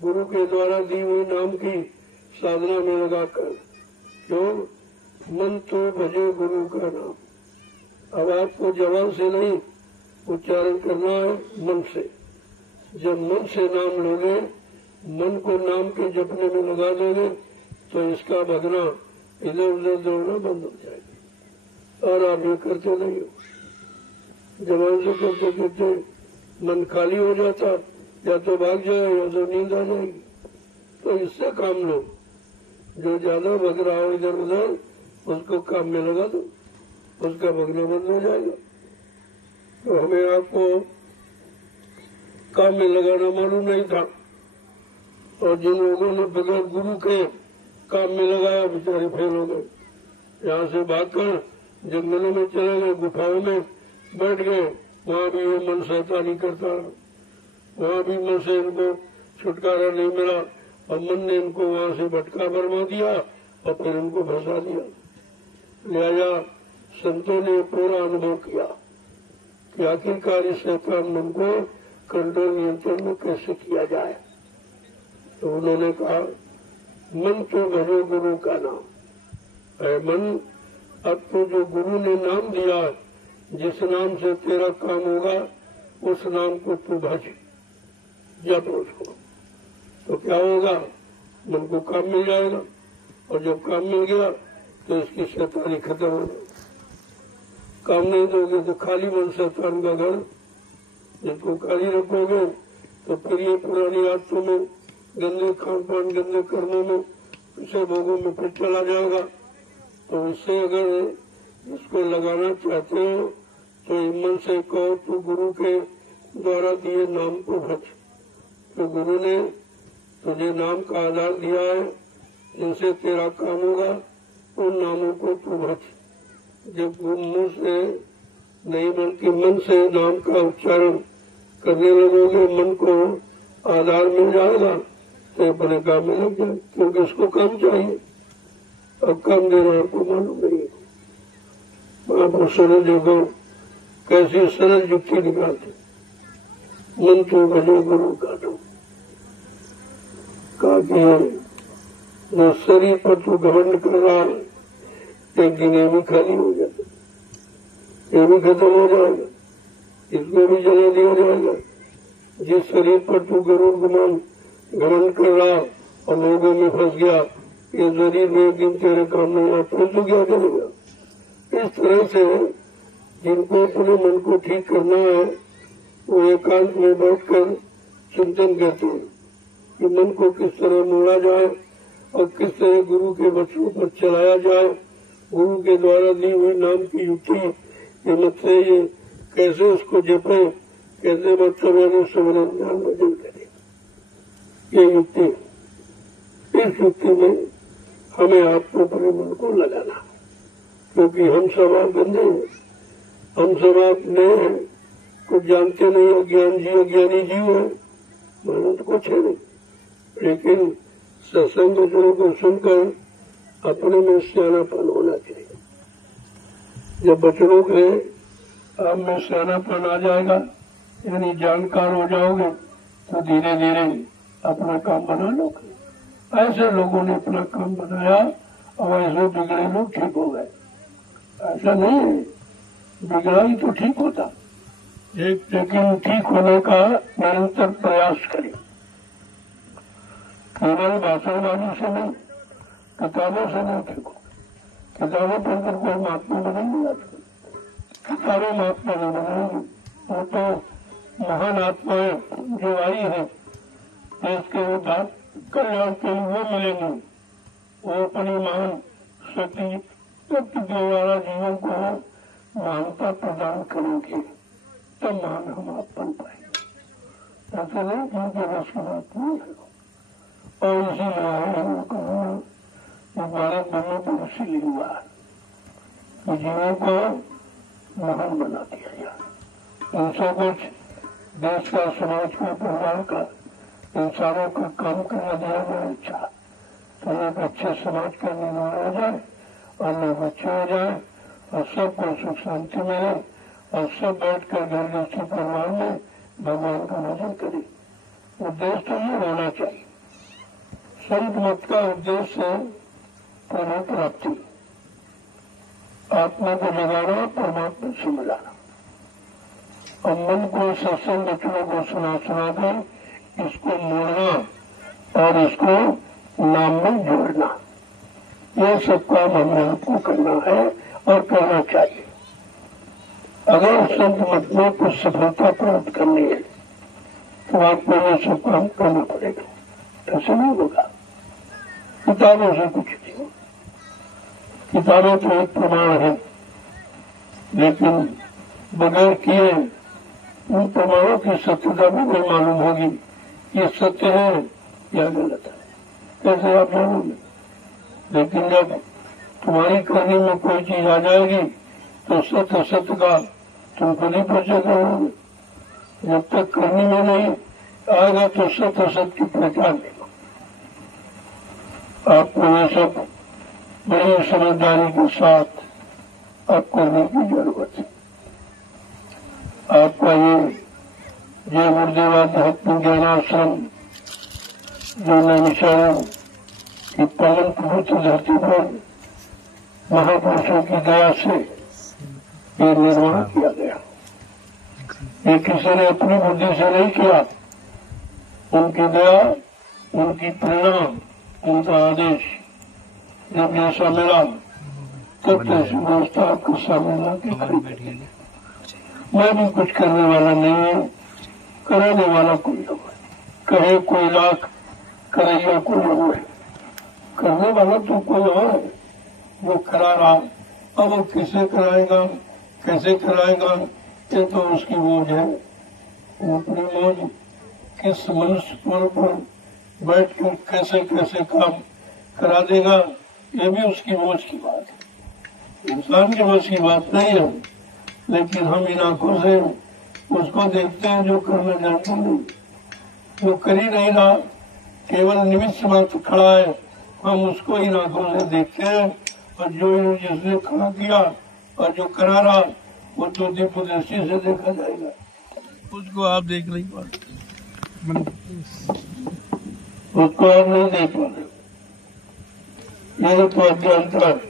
गुरु के द्वारा दी हुई नाम की साधना में लगाकर, क्यों मन तो भजे गुरु का नाम। अब आपको जबान से नहीं उच्चारण करना है, मन से। जब मन से नाम लोगे, मन को नाम के जपने में लगा दोगे, तो इसका भगना, इधर उधर दौड़ना बंद हो जाएगा और आप ये करते नहीं हो। जबान से करते करते मन खाली हो जाता, या तो भाग जाए या तो नींद आ जाएगी। तो इससे काम लो, जो ज्यादा भग रहा हो इधर उधर, उसको काम में लगा दो। उसका भगना बंद हो जाएगा। तो हमें आपको काम में लगाना मालूम नहीं था, और जिन लोगों ने बगैर गुरु के काम में लगाया बेचारे फेल हो गए। यहाँ से भागकर जंगलों में चले गए, गुफाओं में बैठ गए, वहाँ भी ये मन शैतानी करता रहा, वहाँ भी मन से इनको छुटकारा नहीं मिला, और मन ने इनको वहाँ से भटका बरमा दिया और फिर इनको फंसा दिया। लिहाजा संतों ने पूरा अनुभव किया कि आखिरकार इस शैतान मन को कंट्रोल नियंत्रण में कैसे किया जाए। तो उन्होंने कहा, मन तो भजो गुरु का नाम है। मन, अब तो जो गुरु ने नाम दिया, जिस नाम से तेरा काम होगा उस नाम को तू भज, जप उसको, तो क्या होगा, मन को काम मिल जाएगा। और जब काम मिल गया तो इसकी शैतानी खत्म हो गई। काम नहीं दोगे तो खाली मन शैतान का घर, जिसको खाली रखोगे तो फिर ये पुरानी आदतों में, गंदे खान पान, गंदे कर्मों में, पिछले भोगों में फिर चला जाएगा। तो इससे अगर इसको लगाना चाहते हो तो मन से कहो तू गुरु के द्वारा दिए नाम को भज। तो गुरु ने तुझे नाम का आधार दिया है, जिनसे तेरा काम होगा, उन नामों को तू भज। जब मुंह से नहीं बल्कि मन से नाम का उच्चारण करने लगोगे, मन को आधार मिल जाएगा तो अपने काम में लग जाए, क्योंकि उसको काम चाहिए। अब काम देना आपको मालूम नहीं है। आप सरल देखो कैसी सरल युक्ति निकालते, मन तो भजो गुरु का नाम। कहा कि जो शरीर पर तू घमंड कर रहा है, एक दिन ये भी खाली हो जाता, ये भी खत्म हो जाएगा, इसको भी जला दिया जाएगा। जिस शरीर पर तू गरुड़ गुमान घमंड कर रहा और लोगों में फंस गया, ये शरीर में एक दिन तेरे काम नहीं आता, फिर तू क्या करेगा। इस तरह से जिनको अपने मन को ठीक करना है, वो एकांत में बैठकर चिंतन करते हैं कि मन को किस तरह मोड़ा जाए और किस तरह गुरु के वचनों पर चलाया जाए। गुरु के द्वारा दी हुई नाम की युक्ति, ये मतलब ये कैसे उसको जपे, कैसे मतलब सुमरन ज्ञान भजन करे, ये युक्ति। इस युक्ति में हमें आपको अपने मन को लगाना, क्योंकि हम सब आप गंदे हैं, हम सब आप नए हैं, कुछ जानते नहीं, अज्ञानी जीव है, मालूम तो कुछ है नहीं। लेकिन सत्संग वचनों को सुनकर अपने में सियानापन होना चाहिए। जब वचनों के आप में सियानापन आ जाएगा, यानी जानकार हो जाओगे, तो धीरे धीरे अपना काम बना लोगे। ऐसे लोगों ने अपना काम बनाया और ऐसे बिगड़े लोग ठीक हो गए। ऐसा नहीं है, बिगड़ा ही तो ठीक होता, लेकिन ठीक होने का निरंतर प्रयास करें। केवल भाषणवाणी से नहीं, किताबों से नहीं ठीक हो। किताबों पर कोई महात्मा बनेंगे, किताबें महात्मा नहीं बनेंगे। वो तो महान आत्माएं जो आई है देश के उद्धार कल्याण के लिए वो मिलेंगे, वो अपनी महान शक्ति व्यक्त द्वारा जीवन को महानता प्रदान करेंगे, तब महान हम आप बन पाएंगे। ऐसे नहीं जिनके रस की बात नहीं है। और इसीलिए भारत बनने पर इसीलिए हुआ कि जीवों को महान बना दिया जाए। उनसे कुछ देश का, समाज का, परिवार का, इंसानों का काम करना दिया जाए। अच्छा, तो एक अच्छे समाज का निर्माण हो जाए और लोग अच्छे हो जाए और सबको सुख शांति मिले और सब बैठकर घर गृहस्थी परिवार में भगवान का भजन करें। उद्देश्य तो ये होना चाहिए। संत मत का उद्देश्य है परम प्राप्ति, आत्मा को जगाना, परमात्मा से मिलाना। और मन को सत्संग वचनों को सुना कर इसको मोड़ना और इसको नाम में जोड़ना, ये सब काम हमने आपको करना है और करना चाहिए। अगर संत मत में कुछ सफलता प्राप्त करनी है तो आपको ये सब काम करना पड़ेगा, ऐसे नहीं होगा। किताबों से कुछ नहीं हो। किताबें तो एक प्रमाण है लेकिन बगैर किए उन प्रमाणों की सत्यता भी नहीं मालूम होगी ये सत्य है या गलत है, कैसे आप जानोगे? लेकिन जब तुम्हारी करनी में कोई चीज आ जाएगी तो सत्य सत्य का तुम खुद ही परिचय करोगे। जब तक करनी में नहीं आएगा तो सत्य सत्य की पहचान नहीं। आपको ये सब बड़ी समझदारी के साथ आप करने की जरूरत है। आपका ये जय गुरुदेव आध्यात्मिक ज्ञानाश्रम जो नैमिषारण्य की पावन पवित्र धरती पर महापुरुषों की दया से ये निर्माण किया गया। ये किसी ने अपनी बुद्धि से नहीं किया, उनकी दया, उनकी प्रेरणा, उनका आदेश जब जैसा मिला तब तैसी व्यवस्था आपके सामने ला के खड़ी। मैं भी कुछ करने वाला नहीं हूँ, कराने वाला कोई और है। कहे कोई लाख, करैया कोई और है। करने वाला तो कोई और है जो करा रहा। अब वो किसे कराएगा, कैसे कराएगा, ये तो उसकी मौज है। वो अपनी मौज किस मनुष्य पर बैठ कर कैसे कैसे काम करा देगा, ये भी उसकी मौज की बात है। इंसान की मौज की बात नहीं है। लेकिन हम इन आंखों से उसको देखते हैं जो करना जानता नहीं, जो कर ही नहीं रहा, केवल निमित्त मात्र खड़ा है, हम उसको इन आंखों से देखते हैं। और जो जिसने खड़ा किया और जो करा रहा वो तो दिव्य दृष्टि से देखा जाएगा, उसको आप देख नहीं पाते, उसको आप नहीं देख पाते। यह तो अज्ञानता है।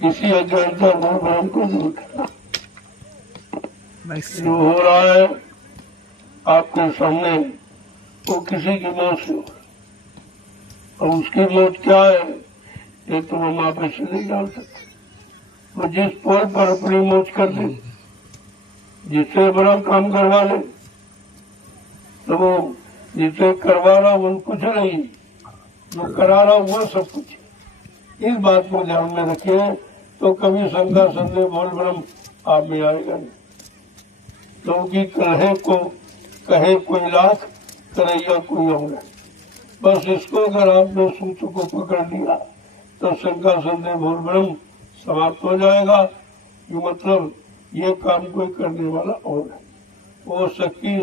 इसी अज्ञानता को हमको दूर करना। जो हो रहा है आपके सामने वो किसी की मौत से हो, और उसकी मौत क्या है ये तो हम आप ऐसे नहीं जान सकते। वो जिस पल पर अपनी मौत कर दे, जिससे बड़ा काम करवा ले, तो वो जिसे करवा रहा वो कुछ नहीं, जो करा रहा वो सब कुछ। इस बात को ध्यान में रखिए तो कभी शंका संदेह बोल भ्रम आप में आएगा नहीं। क्योंकि कहे कोई लाख, करैया कोई और है। बस इसको अगर आपने सूत्र को पकड़ लिया तो शंका संदेह भूल भ्रम समाप्त हो जाएगा। ये मतलब ये काम कोई करने वाला और है। वो शक्ति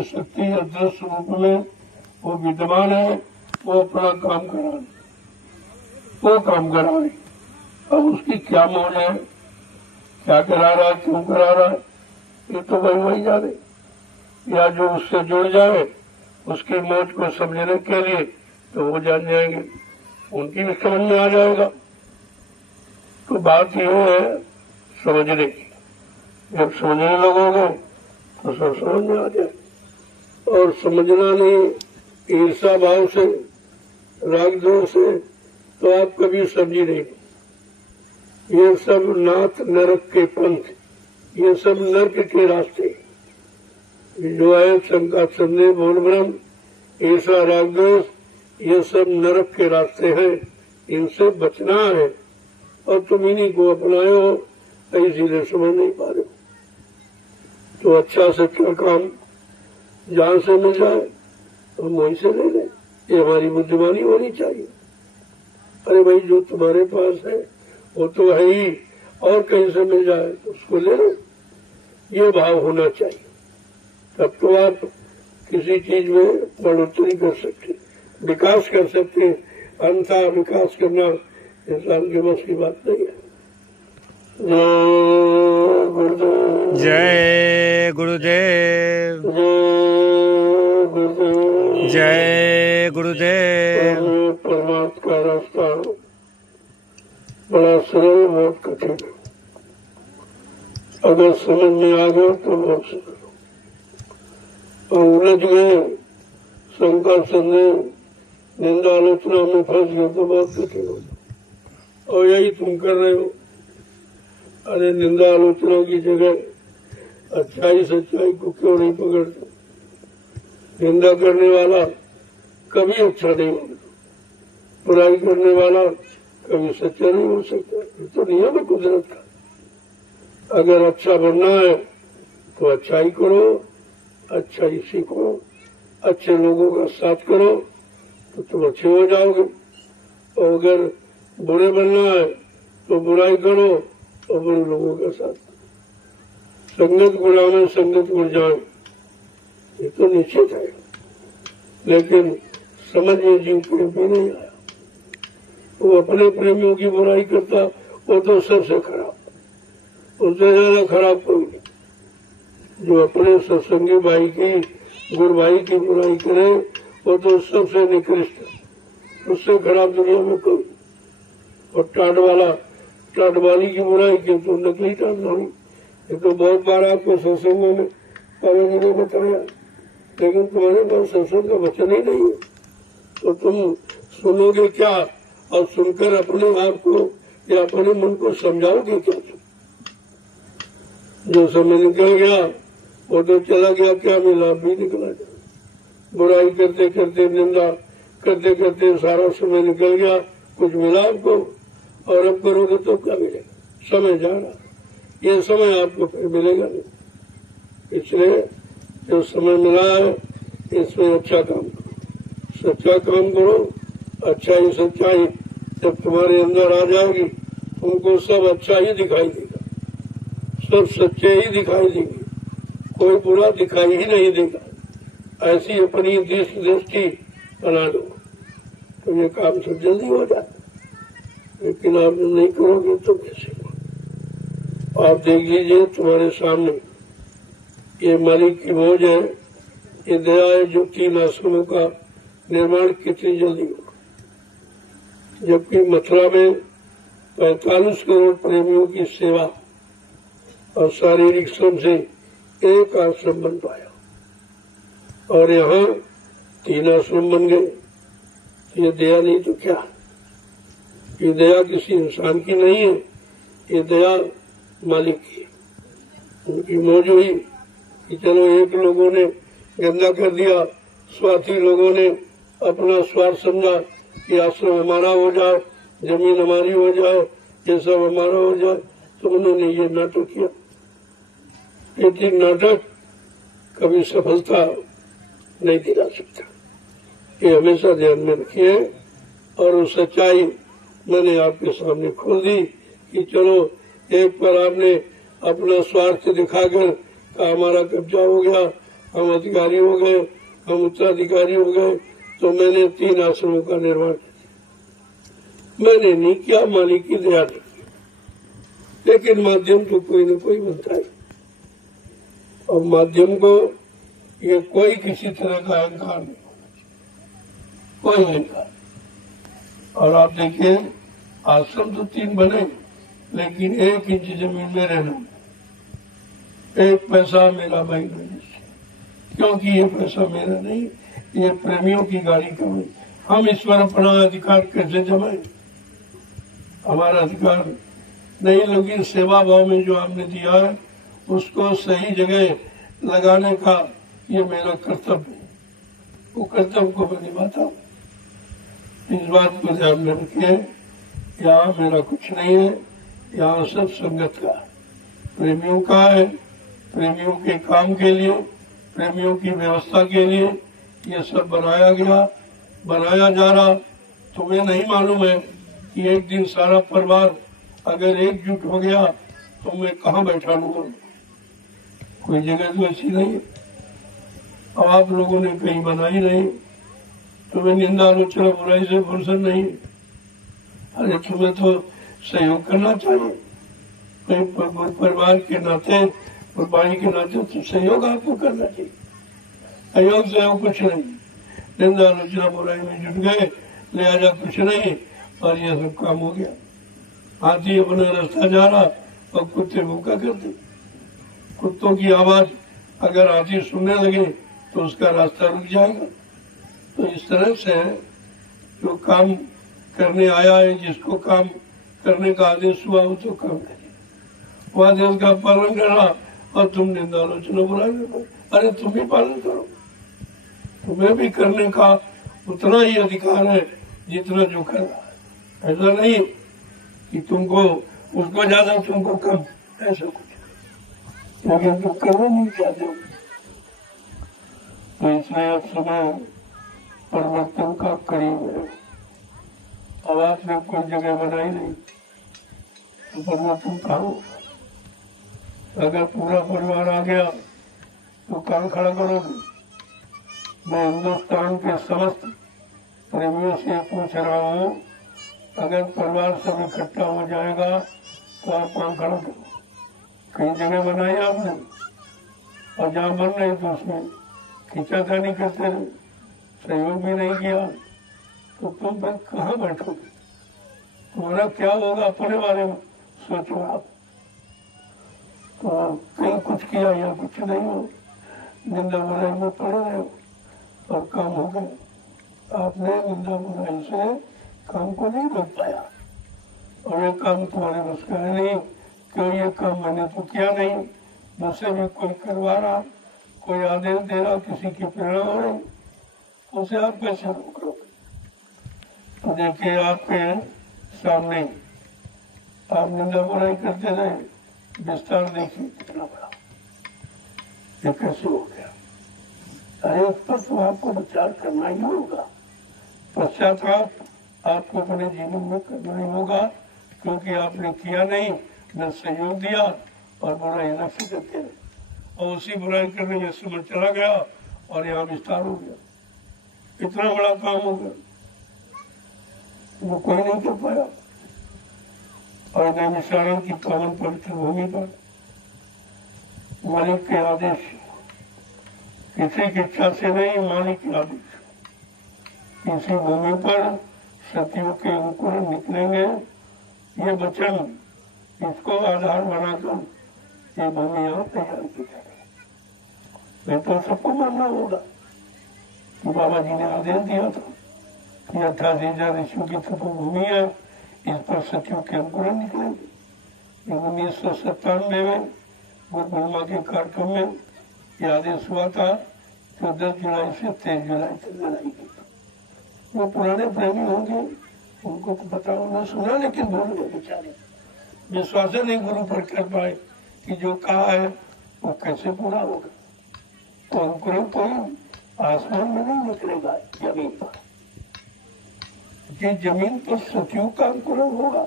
अदृश्य रूप में वो विद्यमान है, वो अपना काम करा रही, वो काम करा रही। अब उसकी क्या मौज है, क्या करा रहा है, क्यों करा रहा है, ये तो वही जाने। या जो उससे जुड़ जाए उसकी मौज को समझने के लिए तो वो जान जाएंगे, उनकी भी समझ में आ जाएगा। तो बात ये है समझने की। जब समझने लगोगे तो सब समझ में आ जाए। और समझना नहीं ईर्षा भाव से, राग द्वेष से, तो आप कभी समझी नहीं। ये सब नाथ नरक के पंथ, ये सब नरक के रास्ते जो है, शंका संदेह भूल भ्रम, ईर्षा राग द्वेष, ये सब नरक के रास्ते हैं। इनसे बचना है और तुम इन्हीं को अपनाए हो, इसीलिए समझ नहीं पा रहे हो। तो अच्छा से अच्छा काम जहां से मिल जाए हम वहीं से ले लें, ये हमारी बुद्धिमानी होनी चाहिए। अरे भाई जो तुम्हारे पास है वो तो है ही, और कहीं से मिल जाए तो उसको ले लो, ये भाव होना चाहिए। तब तो आप किसी चीज में बढ़ोतरी कर सकते, विकास कर सकते हैं। अन्यथा विकास करना इंसान के बस की बात नहीं है। जय गुरुदेव, जय गुरुदेव। परमात्मा का रास्ता बड़ा सरल, बहुत कठिन है। अगर समझ में आ गया तो बहुत सरल, और उलझ गए शंका संदेह निंदा आलोचना में फंस गए तो बहुत कठिन होगा। और यही तुम कर रहे हो। अरे निंदा आलोचना की जगह अच्छाई सच्चाई को क्यों नहीं पकड़ते? निंदा करने वाला कभी अच्छा नहीं होगा, बुराई करने वाला कभी सच्चा नहीं हो सकता। ये तो नियम है कुदरत का। अगर अच्छा बनना है तो अच्छाई करो, अच्छाई सीखो, अच्छे लोगों का साथ करो तो तुम अच्छे हो जाओगे। और अगर बुरे बनना है तो बुराई करो और बुरे लोगों के साथ। संगत गुणा में संगत गुण जाए, ये तो निश्चित है, लेकिन समझ में जीव प्रेम भी नहीं आया। वो अपने प्रेमियों की बुराई करता, वो तो सबसे खराब, उससे ज्यादा खराब कोई नहीं। जो अपने सत्संगी भाई की, गुरु भाई की बुराई करे, वो तो सबसे निकृष्ट, उससे खराब दुनिया में कोई। और टाट वाली की बुराई की तो नकली टाट वाली, ये तो बहुत बार आपको सत्संगों में बाबा जी ने बताया, लेकिन तुम्हारे पास सत्संग का वचन ही नहीं है, तो तुम सुनोगे क्या और सुनकर अपने आप को या अपने मन को समझाओगे क्या? जो समय निकल गया वो तो चला गया, क्या मिला भी निकला गया। बुराई करते करते, निंदा करते करते सारा समय निकल गया, कुछ मिला आपको? और अब करोगे तो क्या मिलेगा? समय जा रहा, ये समय आपको फिर मिलेगा नहीं। इसलिए जो समय मिला है इसमें अच्छा काम करो, सच्चा काम करो। अच्छाई सच्चाई जब तुम्हारे अंदर आ जाएगी, तुमको सब अच्छा ही दिखाई देगा, सब सच्चे ही दिखाई देंगे, कोई बुरा दिखाई ही नहीं देगा। ऐसी अपनी दृष्टि बना लो तो ये काम सब जल्दी हो जाए। लेकिन आप नहीं करोगे तो कैसे हो? आप देख लीजिए तुम्हारे सामने ये मालिक की मौज है, ये दया है, जो 3 आश्रमों का निर्माण कितनी जल्दी होगा। जबकि मथुरा में 45 करोड़ प्रेमियों की सेवा और शारीरिक श्रम से एक आश्रम बन पाया, और यहाँ 3 आश्रम बन गए। ये दया नहीं तो क्या? ये दया किसी इंसान की नहीं है, ये दया मालिक की। उनकी मौज हुई कि चलो एक लोगों ने गंदा कर दिया, स्वार्थी लोगों ने अपना स्वार्थ समझा कि आश्रम हमारा हो जाए, जमीन हमारी हो जाए, ये सब हमारा हो जाए, तो उन्होंने ये नाटक किया। लेकिन नाटक कभी सफलता नहीं दिला सकता, ये हमेशा ध्यान में रखिए। और वो सच्चाई मैंने आपके सामने खोल दी कि चलो एक पर आपने अपना स्वार्थ दिखाकर का हमारा कब्जा हो गया, हम अधिकारी हो गए, हम उत्तराधिकारी हो गए, तो मैंने 3 आश्रमों का निर्माण किया। मैंने नहीं किया, मालिक की दया ने की, लेकिन माध्यम तो कोई न कोई बनता है। और माध्यम को ये कोई किसी तरह का अहंकार नहीं होना चाहिए, कोई अहंकार। और आप देखिए आश्रम तो 3 बने, लेकिन 1 इंच जमीन में रहना, 1 पैसा मेरा बैंक में नहीं, क्योंकि ये पैसा मेरा नहीं, ये प्रेमियों की गाड़ी कम है। हम इस पर अपना अधिकार कैसे जमाएं? हमारा अधिकार नहीं, लेकिन सेवा भाव में जो आपने दिया है उसको सही जगह लगाने का ये मेरा कर्तव्य है, वो कर्तव्य को मैं निभाता हूँ। इस बात को ध्यान में रखिए, यहाँ मेरा कुछ नहीं है, यहाँ सब संगत का, प्रेमियों का है, प्रेमियों के काम के लिए, प्रेमियों की व्यवस्था के लिए ये सब बनाया जा रहा। तुम्हें नहीं मालूम है कि एक दिन सारा परिवार अगर एकजुट हो गया तो मैं कहाँ बैठा लूंगा? कोई जगह तो ऐसी नहीं है। अब आप लोगों ने कहीं बनाई नहीं, तुम्हें निंदा आलोचना बुराई से फुर्सत नहीं। अरे तुम्हें तो सहयोग करना चाहिए, परिवार के नाते और भाई के नाते तो सहयोग आपको करना चाहिए। सहयोग कुछ नहीं, निंदा आलोचना बुराई में जुट गए, लिहाजा कुछ नहीं, और यह सब काम हो गया। हाथी अपना रास्ता जा रहा और कुत्ते भूखा करते। कुत्तों की आवाज अगर हाथी सुनने लगे तो उसका रास्ता रुक जाएगा। तो इस तरह से जो काम करने आया है, जिसको काम करने का आदेश हुआ वो तो काम करे, वो आदेश का पालन करना, और तुम निंदा आलोचना बुराई में, अरे तुम भी पालन करो। तुम्हें भी करने का उतना ही अधिकार है जितना जो कर रहा है। ऐसा नहीं कि तुमको उसको ज्यादा तुमको कम, ऐसा कुछ लेकिन तुम करना नहीं चाहते हो। तो इसलिए अब समय परिवर्तन का करीब है। अब आपने कोई जगह बनाई नहीं तो परिवर्तन कहाँ होगा? अगर पूरा परिवार आ गया तो कहाँ खड़ा करोगे? मैं हिंदुस्तान के समस्त प्रेमियों से पूछ रहा हूँ, अगर परिवार सब इकट्ठा हो जाएगा तो आप कहाँ खड़ा करो? कई जगह बनाई आपने, और जहाँ बन रही तो उसमें खींचातानी करते रहे, सहयोग भी नहीं किया, तो तुम फिर कहाँ बैठोगे? तुम्हारा क्या होगा अपने बारे में सोचो आप। तो कहीं कुछ किया या कुछ नहीं हो, निंदा बुराई में पड़े रहे हो और काम हो गया। आपने निंदा बुराई से काम को नहीं रोक पाया, और ये काम तुम्हारे बस का है नहीं, क्यों ये काम मैंने तो किया नहीं, मुझसे भी कोई करवा रहा, कोई आदेश दे रहा, किसी की प्रेरणा हो रही, उसे आप कैसे रोक लोगे? तो देखिए आपके सामने आप निंदा बुराई करते रहे, विस्तार देखिए कितना बड़ा, ये कैसे हो गया? अरे इस पर तो आपको विचार करना ही होगा। पश्चाताप आपको अपने जीवन में करना ही होगा, क्योंकि आपने किया नहीं, न सहयोग दिया, और बुराई लक्ष्य करते रहे, और उसी बुराई करने में समय चला गया और यहाँ विस्तार हो गया। इतना बड़ा काम हो गया, वो कोई नहीं कर पाया। और नैमिषारण्य की पावन पवित्र भूमि पर मालिक के आदेश, किसी की इच्छा से नहीं, मालिक के आदेश, इसी भूमि पर सतियों के अंकुर निकलेंगे। ये वचन, इसको आधार बनाकर ये भूमि यहाँ तैयार की जाएगी। नहीं तो सबको मानना होगा कि बाबा जी ने आदेश दिया था कि 28,000 ऋषियों की तपोभूमि है, इस पर सतियों के अंकुर निकलेंगे। 1997 में गुरु पूर्णिमा के कार्यक्रम में यह आदेश हुआ था, 14 जुलाई से 23 जुलाई तक लड़ाई की। वो पुराने प्रेमी होंगे, उनको तो पता होना सुना, लेकिन भूल गए बेचारे, विश्वास नहीं गुरु पर कर पाए कि जो कहा है वो कैसे पूरा होगा। तो अंकुरण कोई आसमान में नहीं निकलेगा, जमीन पर, ये जमीन पर सतियों का अंकुरण होगा।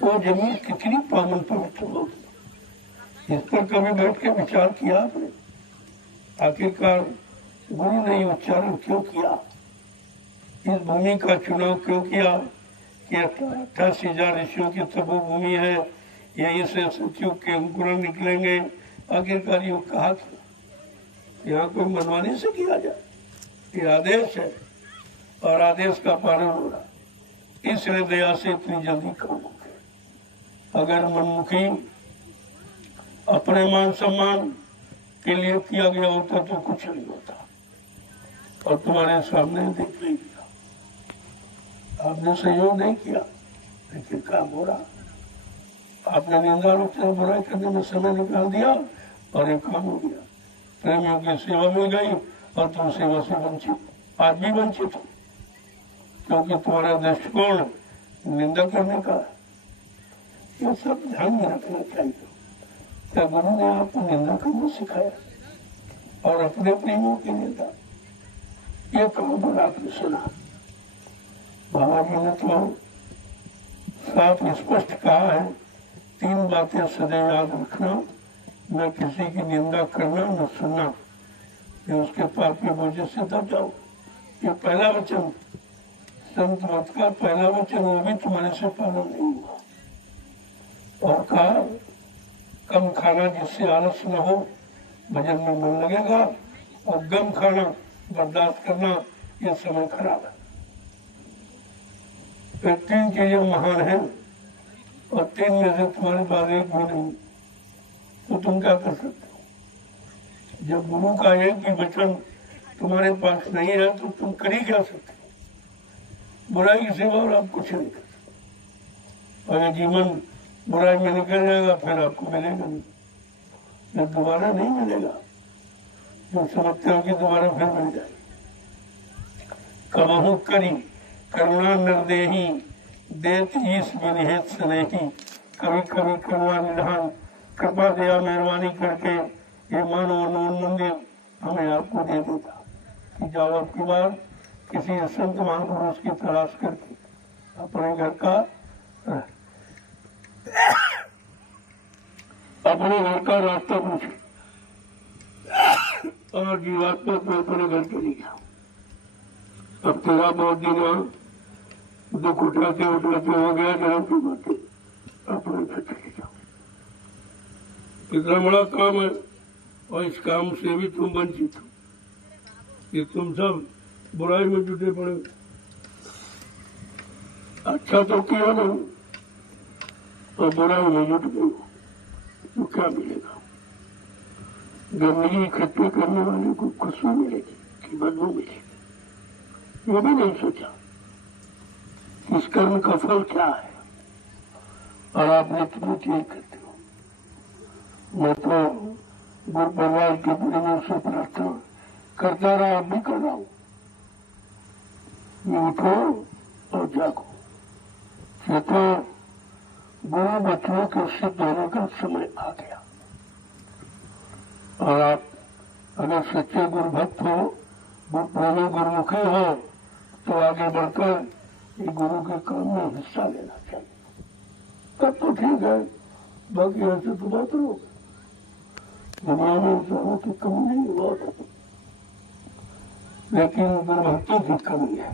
वो जमीन कितनी पावन पवित्र होगी, इस पर कभी बैठ के विचार किया आपने? आखिरकार गुरु ने उच्चारण क्यों किया, इस भूमि का चुनाव क्यों किया कि 88,000 ऋषियों की तपोभूमि है, यहीं से सतियों के अंकुरण निकलेंगे? आखिरकार ये कहा था, यहाँ कोई मनमानी से किया जाए, ये आदेश है और आदेश का पालन हो रहा। इसलिए दया से इतनी जल्दी काम हो गया। अगर मनमुखी अपने मान सम्मान के लिए किया गया होता तो कुछ नहीं होता, और तुम्हारे सामने देख नहीं दिया, आपने सहयोग नहीं किया, लेकिन काम हो रहा। आपने निंदा रूप से बुराई करने में समय निकाल दिया और ये काम हो गया। प्रेमियों की सेवा मिल गई और तुम सेवा से वंचित, आज भी वंचित हो, क्योंकि तुम्हारा दृष्टिकोण निंदा करने का है। ये सब ध्यान में रखना चाहिए। क्या गुरु ने आपको निंदा करना सिखाया और अपने प्रेमियों की निंदा? ये कहाँ पर आपने सुना? बाबा जी ने तो साफ स्पष्ट कहा है, 3 बातें सदैव याद रखना, न किसी की निंदा करना, न सुनना, ये उसके पाप में बोझ से दब जाओ। ये पहला वचन, संत मत का पहला वचन, वो भी तुम्हारे से पालन नहीं हुआ। और कहा, कम खाना जिससे आलस न हो, भजन में मन लगेगा, और गम खाना बर्दाश्त करना, ये समय खराब है। तो 3 चीजें महान हैं, और 3 में से तुम्हारे पास एक भी नहीं, तो तुम क्या कर सकते हो? जब गुरु का एक भी वचन तुम्हारे पास नहीं है तो तुम कर ही क्या सकते हो? बुराई की सेवा और आप कुछ नहीं कर सकते। अगर जीवन बुराई में निकल जाएगा फिर आपको मिलेगा नहीं, फिर दोबारा नहीं मिलेगा। जो समझते हो कि दोबारा फिर मिल जाएगी। कबहू करी करुणा निर्देही, देत ईश विनिहित स्नेही, कभी कभी करुणा निधान कृपा दया मेहरबानी करके ये मानव नून मंदिर हमें आपको दे देता कि जाओ अब की बार किसी संत महापुरुष की तलाश करके अपने घर का रास्ता पूछे और जीवात्मा को अपने घर चली गया। अब तेरा बहुत दिन दुख उठाते उठाते हो गया जन्म की बातें अपने घर चले जाओ। इतना बड़ा काम है और इस काम से भी तुम वंचित हो कि तुम सब बुराई में जुटे पड़े। अच्छा तो किया नहीं और बुराई में जुट गए तो क्या मिलेगा? गंदगी इकट्ठे करने वाले को खुशबू मिलेगी कि बदबू मिलेगी, ये भी नहीं सोचा इस कर्म का फल क्या है। और आप नित्य यही करते हो। मैं तो गुरु परिवार के परिवार से प्रार्थना करता रहा, अब भी कर रहा हूँ। ये उठो और जागो। ये तो गुरु बच्चों के सिद्ध होने का समय आ गया। और आप अगर सच्चे गुरु भक्त हो, गुरु प्रेमी गुरुमुखी हो, तो आगे बढ़कर ये गुरु के काम में हिस्सा लेना चाहिए। तब तो ठीक है, बाकी ऐसे तो बात रहो। दुनिया में इंसानों की कमी नहीं हुआ, लेकिन गुरुभक्तों की कमी है।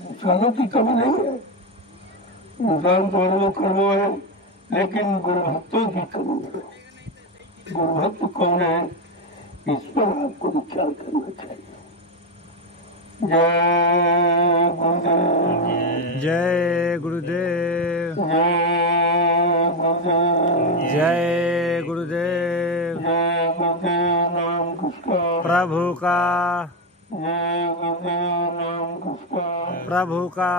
इंसानों की कमी नहीं है, इंसान तो अरबों खरबों है, लेकिन गुरुभक्तों की कमी है। गुरुभक्त कौन है, इस पर आपको विचार करना चाहिए। जय गुरुदेव, जय गुरुदेव, जय गुरुदेव, जय गुरुदेव, जय गुरुदेव नाम किसका, प्रभु का, जय गुरुदेव नाम किसका, प्रभु का,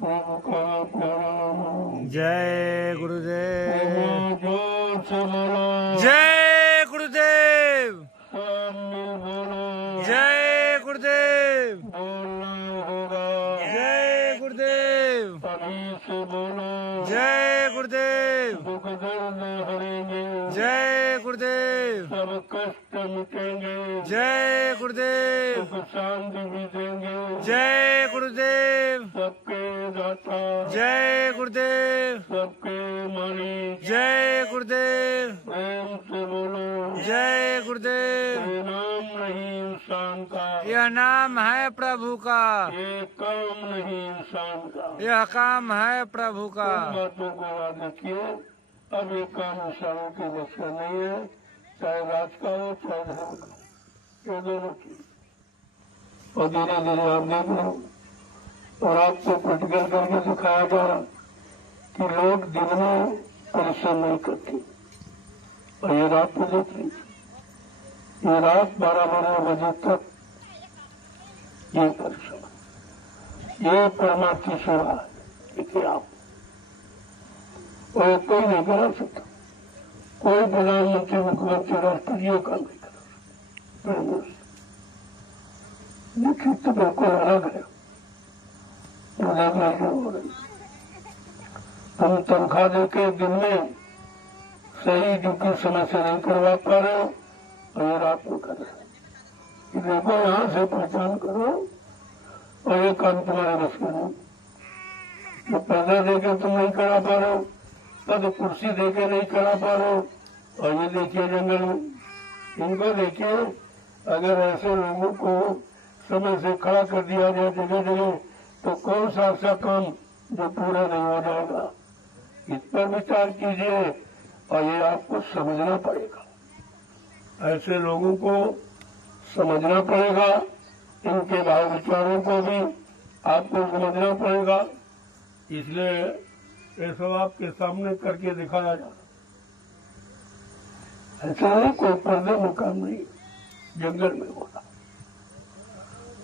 प्रभु का प्यारा नाम। जय गुरुदेव, जोर से बोलो, जय गुरुदेव, सब मिल बोलो, जय गुरुदेव, बोलना होगा, जय गुरुदेव, तभी से बोलो, जय गुरुदेव, दुख दर्द हरेंगे, जय गुरुदेव, सब कष्ट मिटेंगे, जय गुरुदेव, सुख शांति भी देंगे, जय गुरुदेव, सबके दाता, जय गुरुदेव, सबके मालिक, जय गुरुदेव, प्रेम से बोलो, जय गुरुदेव। ये नाम नहीं इंसान का, यह नाम है प्रभु का, ये काम नहीं इंसान का। यह काम है प्रभु का। इन बातों को याद रखिए। अब ये काम इंसानों के बस का नहीं है, चाहे राज का हो चाहे धर्म का, ये दोनों चीज। और धीरे धीरे आप देख रहे हो और आपको प्रैक्टिकल करके दिखाया जा रहा कि लोग दिन में परिश्रम नहीं करते और ये रात में देख रही थी। ये रात 12-12 बजे तक ये परिश्रम, ये परमात्मा की सेवा है। देखिए आप, और कोई नहीं करा सकता, कोई प्रधानमंत्री मुख्यमंत्री राष्ट्रपति ये काम नहीं करा सकता। देखिए तो बिल्कुल अलग है, हो रही। हम तनख्वाह देके दिन में सही ड्यूटी समय से नहीं करवा पा रहे हो और ये रात में कर रहे हो। देखो यहाँ से पहचान करो और ये काम तुम्हारे बस में नहीं। जो पैसा देके तुम नहीं करा पा रहे हो, तो कुर्सी देके नहीं करा पा रहे हो। और ये देखिए जंगल में, इनको देखिए, अगर ऐसे लोगों को समय से खड़ा कर दिया जाए जगह जगह, तो कौन सा ऐसा काम जो पूरा नहीं हो जाएगा। इस पर विचार कीजिए और ये आपको समझना पड़ेगा। ऐसे लोगों को समझना पड़ेगा, इनके भाव विचारों को भी आपको समझना पड़ेगा। इसलिए ये सब आपके सामने करके दिखाया जा रहा। ऐसा नहीं कोई पर्दे में काम नहीं, जंगल में होगा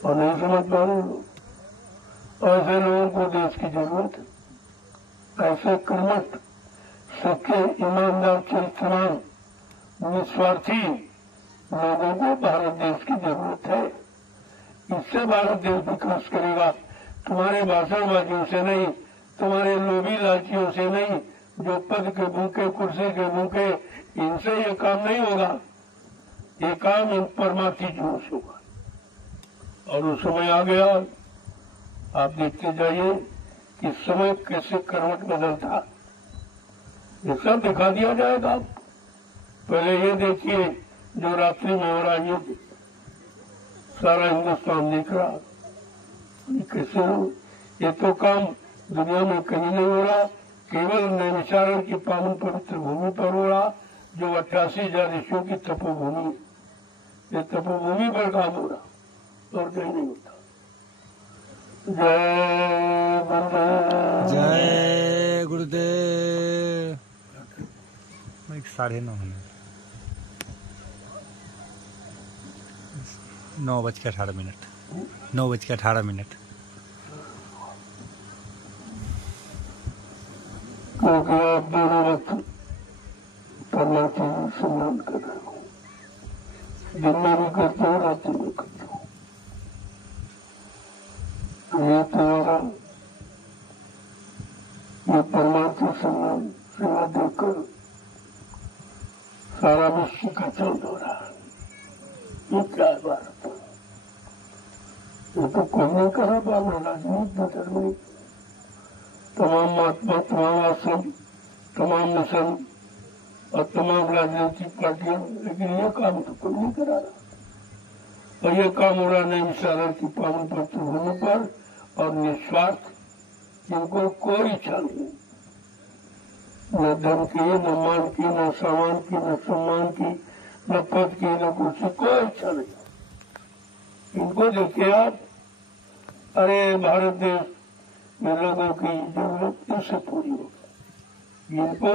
और नहीं समझ पा रहे लोग। ऐसे लोगों को देश की जरूरत है। ऐसे कर्मठ, सच्चे, ईमानदार, चरित्रवान, निस्वार्थी लोगों को भारत देश की जरूरत है। इससे भारत देश विकास करेगा, तुम्हारे भाषणबाजियों से नहीं, तुम्हारे लोभी लालचियों से नहीं, जो पद के भूखे, कुर्सी के भूखे, इनसे ये काम नहीं होगा। ये काम इन परमार्थी जनों से होगा। और वो समय आ गया। आप देखते जाइए कि समय कैसे करवट बदलता, ये सब दिखा दिया जाएगा आपको। पहले ये देखिए जो रात्रि में हो रहा है, ये सारा हिंदुस्तान देख रहा, ये कैसे हो। ये तो काम दुनिया में कहीं नहीं हो रहा, केवल नैमिषारण्य की पावन पवित्र भूमि पर हो रहा, जो 88,000 ऋषियों की तपोभूमि है। ये तपोभूमि पर काम हो रहा और कहीं नहीं होता। जय गुरुदेव। जय गुरुदेव। 9:30 होने, 9:18, 9:18। क्योंकि आप दोनों वक्त परमात्मा का सम्मान कर रहे हो, दिन में भी करते हो, रात्रि में करते हो। ये तुम्हारा ये परमात्मा सम्मान सेवा देकर सारा विश्व का चल हो रहा है। ये क्या है भारत? ये तो कोई नहीं करा पाना, राजनीति में धर्म, तमाम महात्मा, तमाम आश्रम, तमाम मिशन और तमाम राजनीतिक पार्टियां, लेकिन ये काम तो कोई नहीं करा रहा। और ये काम हो रहा नैमिषारण्य की पावन पवित्र भूमि पर और निस्वार्थ, जिनको कोई इच्छा नहीं, न धन की, न मान की, न सामान की, न सम्मान की, न पद की, न कुर्सी, कोई इच्छा नहीं। इनको देखिए आप, अरे भारत देश में लोगों की जरूरत इससे पूरी होगी। इनको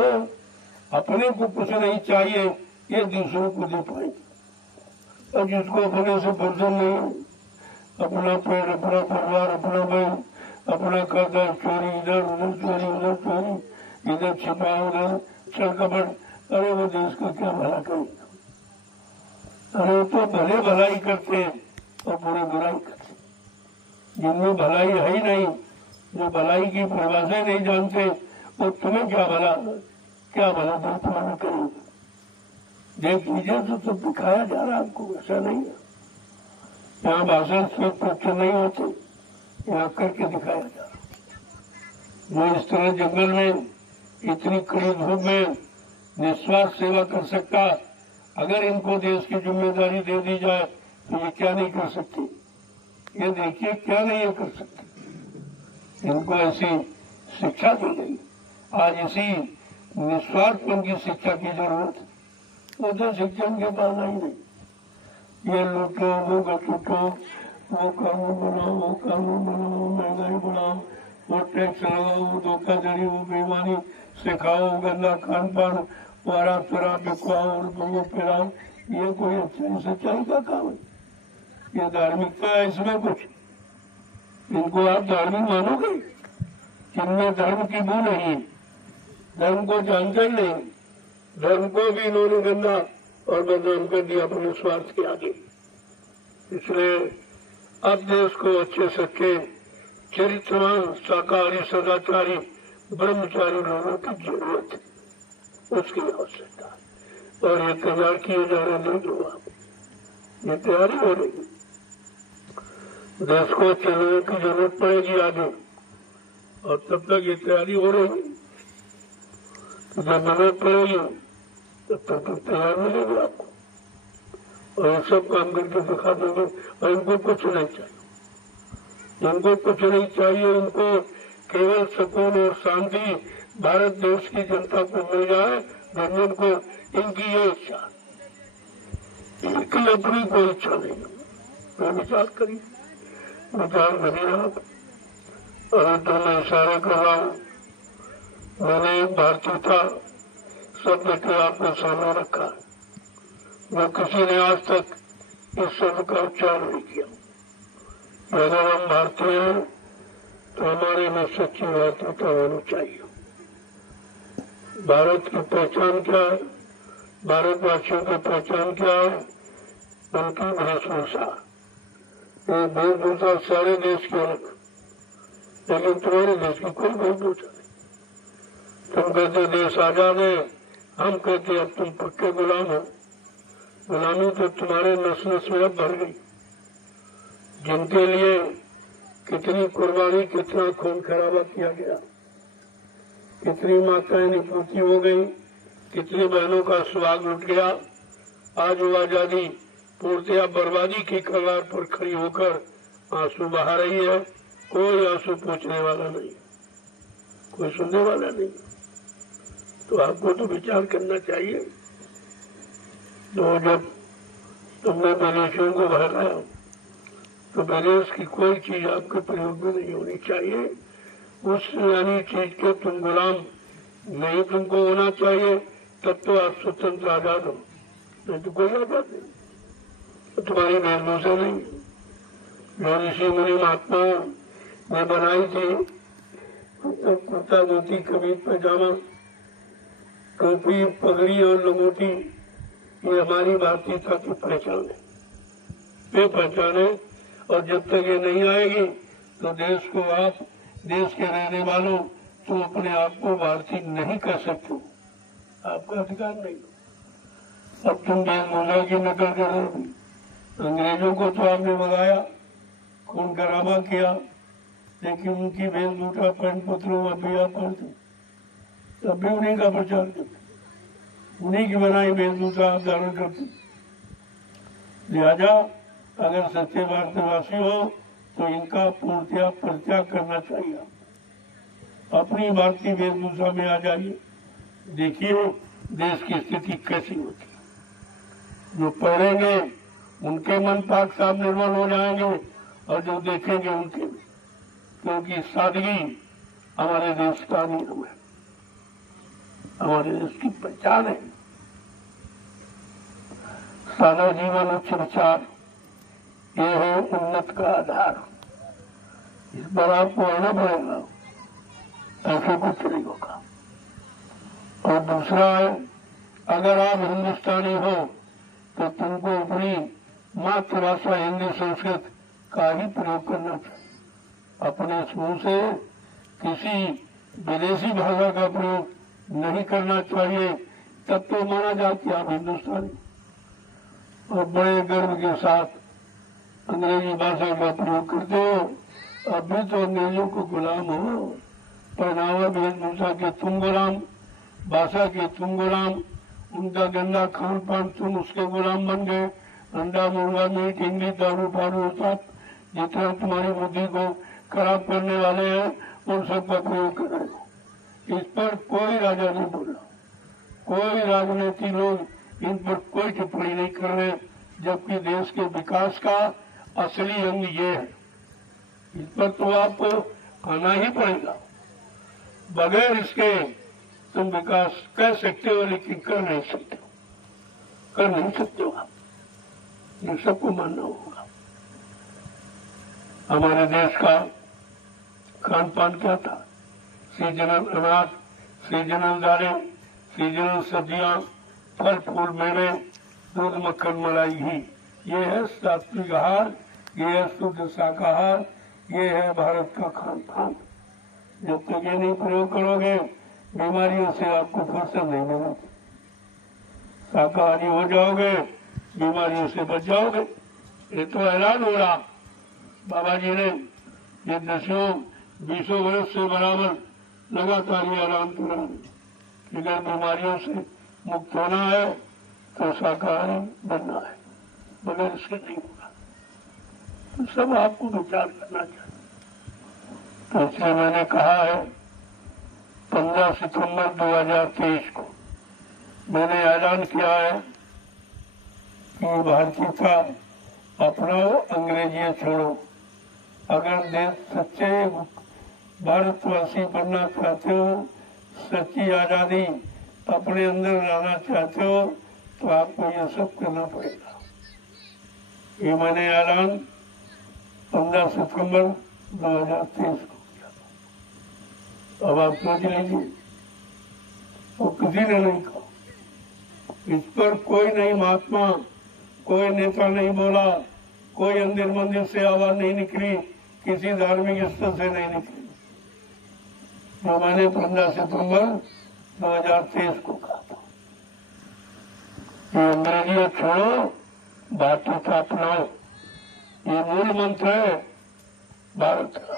अपने को कुछ नहीं चाहिए, ये दूसरों को दे पाएंगे। और जिसको अपने से फुर्सत नहीं, अपना पेड़, अपना परिवार, अपना बहन, अपना खाता चोरी, इधर उधर चोरी, उधर चोरी, इधर छिपा, उधर छल कपट, अरे वो देश को क्या भला करेगा? अरे तो भले भलाई करते और बुरे बुराई करते। जिनमें भलाई है ही नहीं, जो भलाई की परिभाषा नहीं जानते, वो तुम्हें क्या भला तो तुम्हारा करेंगे। देख लीजिए तो सब दिखाया जा रहा है आपको, ऐसा नहीं है। यहाँ भाषण स्वेत प्रक्षण नहीं होते, यहाँ करके दिखाया जा रहा। वो इस तरह जंगल में इतनी कड़ी धूप में निस्वार्थ सेवा कर सकता, अगर इनको देश की जिम्मेदारी दे दी जाए तो ये क्या नहीं कर सकती? ये देखिए क्या नहीं ये कर सकते। इनको ऐसी शिक्षा दी गई, आज इसी निस्वार्थपन की शिक्षा की जरूरत है। वो तो शिक्षा उनके पास आई नहीं। ये लूटो, वो गटूटो, वो कानून बनाओ, वो कानून बनाओ, महंगाई बढ़ाओ, वो टैक्स लगाओ, वो धोखाधड़ी, वो बेईमानी सिखाओ, गंदा खान पान, वो शराब शराब बिकवाओ और लोगों पिलाओ। ये कोई अच्छा सच्चाई का काम है? ये धार्मिकता है इसमें कुछ? इनको आप धार्मिक मानोगे? जिनमें धर्म की बू नहीं है, धर्म को जानते ही नहीं, धर्म को भी इन्होंने गंदा और बदनाम कर दिया अपने स्वार्थ के आगे। इसलिए अब देश को अच्छे सच्चे चरित्रवान शाकाहारी सदाचारी ब्रह्मचारी लोगों की जरूरत है, उसकी आवश्यकता है। और ये तैयार किए जा रहे नहीं, जो आप ये तैयारी हो रही है। देश को चलने की जरूरत पड़ेगी आगे, और तब तक ये तैयारी हो रही है। जब जरूरत पड़ेगी तब तक तैयार मिलेगी आपको, और ये सब काम करके दिखा देंगे। और इनको कुछ नहीं चाहिए, इनको कुछ नहीं चाहिए। इनको केवल सुकून और शांति भारत देश की जनता को मिल जाए, दुनिया को इनकी ये इच्छा, इनकी अपनी कोई इच्छा नहीं है। मैं विचार करिए, विचार करिए आप। अभी तो मैं इशारे कर रहा हूँ, मैंने एक भारतीय था, सब लेके आपने सामने रखा, वो किसी ने आज तक इस शब्द का उच्चार नहीं किया। अगर हम भारतीय हैं तो हमारे में सच्ची भारतीयता होनी चाहिए। भारत की पहचान क्या है? भारतवासियों की पहचान क्या है? उनकी वेशभूषा। ये वेशभूषा सारे देश की अलग, लेकिन तुम्हारे देश की कोई वेशभूषा नहीं। तुम कहते देश आजाद है, हम कहते अब तुम पक्के गुलाम हो। गुलामी तो तुम्हारे नस नस में अब भर गई, जिनके लिए कितनी कुर्बानी, कितना खून खराबा किया गया, कितनी माताएं निपूती हो गई, कितनी बहनों का सुहाग लुट गया। आज वो आजादी पूर्णतया बर्बादी की कगार पर खड़ी होकर आंसू बहा रही है। कोई आंसू पूछने वाला नहीं, कोई सुनने वाला नहीं। तो आपको तो विचार करना चाहिए। तो जब तुमने विदेशियों को भगाया तो विदेश की कोई चीज आपके प्रयोग में नहीं होनी चाहिए। उस यानी चीज के तुम गुलाम नहीं तुमको होना चाहिए, तब तो आप स्वतंत्र आजाद हो, नहीं तो कोई आजाद नहीं। तो तुम्हारी वेशभूषा नहीं जो ऋषि मुनि महात्माओं ने बनाई थी, तो कुर्ता धोती कमीज पैजामा टोपी पगड़ी और लंगोटी, ये हमारी भारतीयता की पहचान है, ये पहचान है। और जब तक ये नहीं आएगी तो देश को आप, देश के रहने वालों, तुम अपने आप को भारतीय नहीं कर सकते, आपका अधिकार नहीं। अब तुम वेशभूषा की नकल कर रहे हो। अंग्रेजों को तो आपने भगाया, खून खराबा किया, लेकिन उनकी वेशभूषा पैंट पत्रों अभी आप पहनते, तब भी उन्हीं का प्रचार करते, उन्हीं की बनाई वेशभूषा आप धारण करते। लिहाजा अगर सच्चे भारतवासी हो तो इनका पूर्णतया परित्याग करना चाहिए। अपनी भारतीय वेशभूषा में आ जाइए, देखिए देश की स्थिति कैसी होती है। जो पढ़ेंगे उनके मन पाक साफ निर्मल हो जाएंगे और जो देखेंगे उनके, क्योंकि सादगी हमारे देश का नियम है, हमारे देश की पहचान है। सादा जीवन उच्च विचार, ये है उन्नत का आधार। इस पर आपको आना पड़ेगा, ऐसे कुछ नहीं होगा। और दूसरा है, अगर आप हिंदुस्तानी हो तो तुमको अपनी मातृभाषा हिंदी संस्कृत का ही प्रयोग करना चाहिए। अपने मुंह से किसी विदेशी भाषा का प्रयोग नहीं करना चाहिए, तब तो माना जाए कि आप हिंदुस्तानी। और बड़े गर्व के साथ अंग्रेजी भाषा का प्रयोग करते हो। अब भी तो अंग्रेजों को गुलाम हो, पहनावा वेशभूषा के तुम गुलाम, भाषा के तुम गुलाम, उनका गंदा खान पान तुम उसके गुलाम बन गए। अंडा मुर्गा मीट इंग्लिश दारू फारू होता, जितना तुम्हारी बुद्धि को खराब करने वाले हैं उन सबका प्रयोग कर रहे हो। इस पर कोई राजा नहीं बोला, कोई राजनीति लोग इन पर कोई टिप्पणी नहीं कर रहे, जबकि देश के विकास का असली अंग ये है। इस पर तो आपको आना ही पड़ेगा, बगैर इसके तुम विकास कर सकते हो लेकिन कर नहीं सकते हो, कर नहीं सकते हो आप, ये सबको मानना होगा। हमारे देश का खान पान क्या था? सीजनल अनाज, सीजनल दालें, सीजनल सब्जियां, फल फूल मेवे, दूध मक्खन मलाई घी, ये है सात्विक आहार, ये है शुद्ध शाकाहार, ये है भारत का खान पान। जब तक ये नहीं प्रयोग करोगे बीमारियों से आपको फुर्सत नहीं मिलेगी। शाकाहारी हो जाओगे, बीमारियों से बच जाओगे। ये तो ऐलान हो रहा, बाबा जी ने ये 10-20 वर्ष से बराबर लगातार ये ऐलान कर रहा है कि अगर बीमारियों से मुक्त होना है तो शाकाहारी बनना है, बगैर इसके नहीं होगा। तो सब आपको विचार करना चाहिए। तो इसलिए मैंने कहा है 15 सितंबर 2023 को मैंने ऐलान किया है कि भारतीयता अपनाओ, अंग्रेजियां छोड़ो। अगर देश सच्चे भारतवासी बनना चाहते हो, सच्ची आजादी अपने अंदर लाना चाहते हो, तो आपको यह सब करना पड़ेगा। ये मैंने ऐलान 15 सितंबर 2023 को किया। अब आप सोच लीजिए, और किसी ने नहीं कहा, इस पर कोई नहीं महात्मा, कोई नेता नहीं बोला, कोई अंदर मंदिर से आवाज नहीं निकली, किसी धार्मिक स्थल से नहीं निकली। जो मैंने 15 सितंबर 2023 को कहा था। ये अंग्रेजियत छोड़ो, भारतीयता अपनाओ, ये मूल मंत्र है भारत का,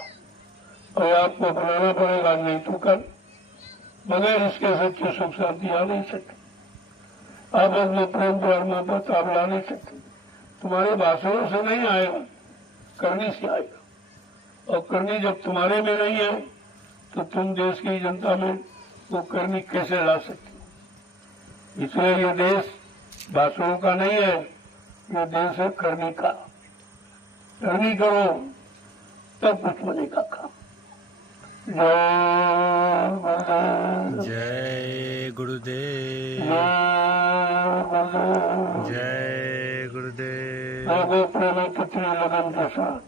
और आपको अपनाना पड़ेगा, नहीं तो कल बगैर इसके सच्चे सुख शांति आ नहीं सकती। आपस में प्रेम प्यार मोहब्बत आप ला नहीं सकते। तुम्हारे भाषणों से नहीं आएगा, करनी से आएगा, और करनी जब तुम्हारे में नहीं है तो तुम देश की जनता में वो करनी कैसे ला सकते। इसलिए ये देश भाषणों का नहीं है, ये देश है करनी का। करनी करो तब कुछ बनेगा काम। जय गुरुदेव, जय गुरुदेव। लोगों प्रेमी कितनी लगन के साथ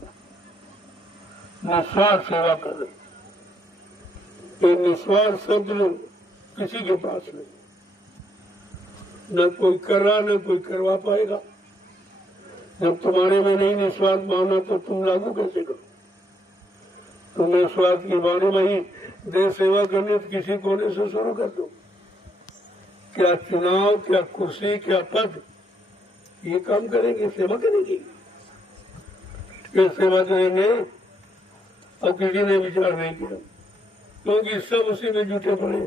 निस्वार्थ सेवा कर रहे। ये निस्वार्थ शब्द किसी के पास नहीं, न कोई कर रहा न कोई करवा पाएगा। जब तुम्हारे में नहीं निस्वार्थ भावना तो तुम लागू कैसे करो। तुम निस्वार्थ की भावना में ही देश सेवा करनी तो किसी कोने से शुरू कर दो। क्या चुनाव, क्या कुर्सी, क्या पद, ये काम करेंगे, सेवा करेंगे। ये सेवा करेंगे और किसी ने विचार नहीं किया, क्योंकि सब उसी में जुटे पड़े।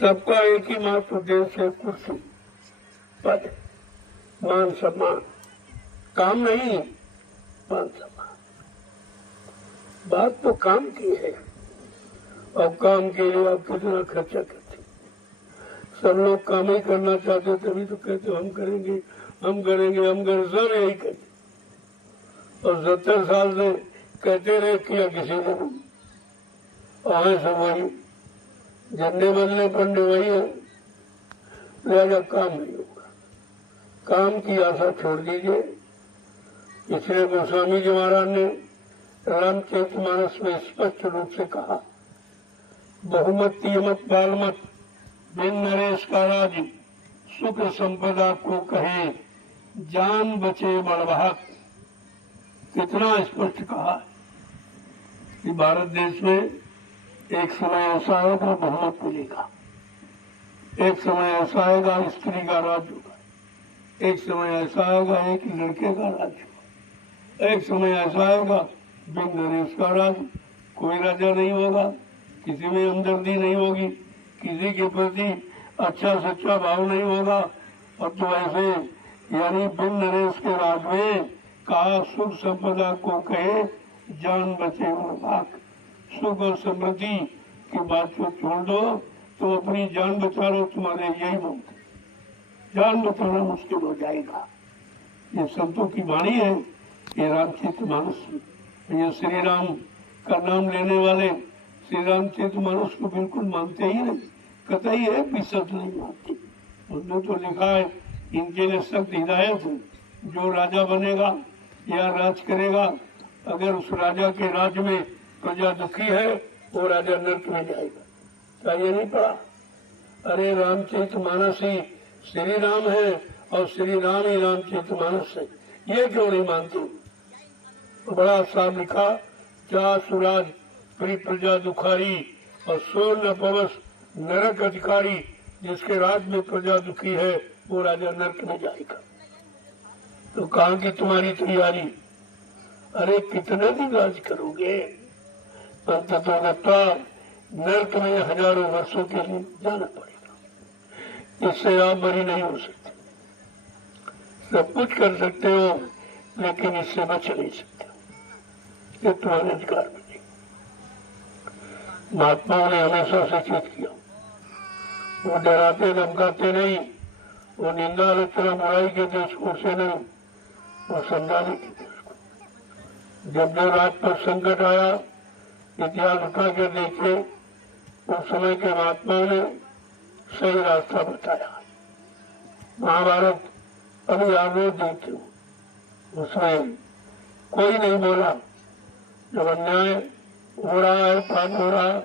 सबका एक ही मात्र उद्देश्य है, कुर्सी, पद, मान सम्मान। काम नहीं, मान सम्मान। बात तो काम की है, और काम के लिए आप कितना खर्चा करते। सब लोग काम ही करना चाहते, तभी तो कहते हम करेंगे, हम करेंगे, हम करेंगे, सब यही कहते। और 70 साल से कहते रहे, किया किसी ने नहीं। और सब वही झंडे बदले पंडे वही है, लिहाजा काम नहीं होगा। काम की आशा छोड़ दीजिए। इसलिए गोस्वामी जी महाराज ने रामचरितमानस में स्पष्ट रूप से कहा, बहुमत तीमत बालमत बिन नरेश का राज, सुख संपदा को कहे जान बचे बड़भाग। कितना स्पष्ट कहा कि भारत देश में एक समय ऐसा आएगा बहुमत मिलेगा, एक समय ऐसा आएगा स्त्री का राज होगा, एक समय ऐसा आएगा एक लड़के का राज होगा, एक समय ऐसा आएगा बिन नरेश का राज, कोई राजा नहीं होगा, किसी में हमदर्दी नहीं होगी, किसी के प्रति अच्छा सच्चा भाव नहीं होगा। और तो ऐसे यानी बिन नरेश के राज में कहा, सुख संपदा को कहे जान बचे भाग। सुख और समृद्धि की बात को छोड़ दो तो अपनी जान बचा लो, तुम्हारे यही बोलते। जान बचाना मुश्किल हो जाएगा। ये संतों की वाणी है, ये रामचरितमानस में। ये श्री राम का नाम लेने वाले श्री रामचरितमानस को बिल्कुल मानते ही नहीं, कतई है फीसद नहीं मानते। उसने तो लिखा है, इनके लिए सख्त हिदायत है, जो राजा बनेगा या राज करेगा, अगर उस राजा के राज में प्रजा दुखी है, वो राजा नर्क में जाएगा। क्या ये नहीं पढ़ा? अरे रामचरितमानस ही श्री राम है और श्री राम ही रामचरितमानस है, ये क्यों नहीं मानते? बड़ा साफ लिखा, क्या सुराज प्री प्रजा दुखारी और स्वर्ण पवस नरक अधिकारी। जिसके राज में प्रजा दुखी है वो राजा नरक में जाएगा। तो कहाँ की तुम्हारी तैयारी? अरे कितने दिन राज करोगे? अंततः नरक में हजारों वर्षों के लिए जाना पड़ेगा। इससे आप बरी नहीं हो सकते। सब कुछ कर सकते हो लेकिन इससे बच नहीं सकते। ये तुम्हारे अधिकार में नहीं। महात्माओं ने हमेशा सचेत किया, वो डराते धमकाते नहीं, वो निंदा आलोचना बुराई के दृष्टिकोण से नहीं, वो समझाने के दृष्टिकोण। जब जो राज पर संकट आया, इतिहास उठा के देखे, उस समय के महात्माओं ने सही रास्ता बताया। महाभारत अभी आप रोज देखते हो, उसमें कोई नहीं बोला। जब अन्याय हो रहा है, पाप हो रहा है,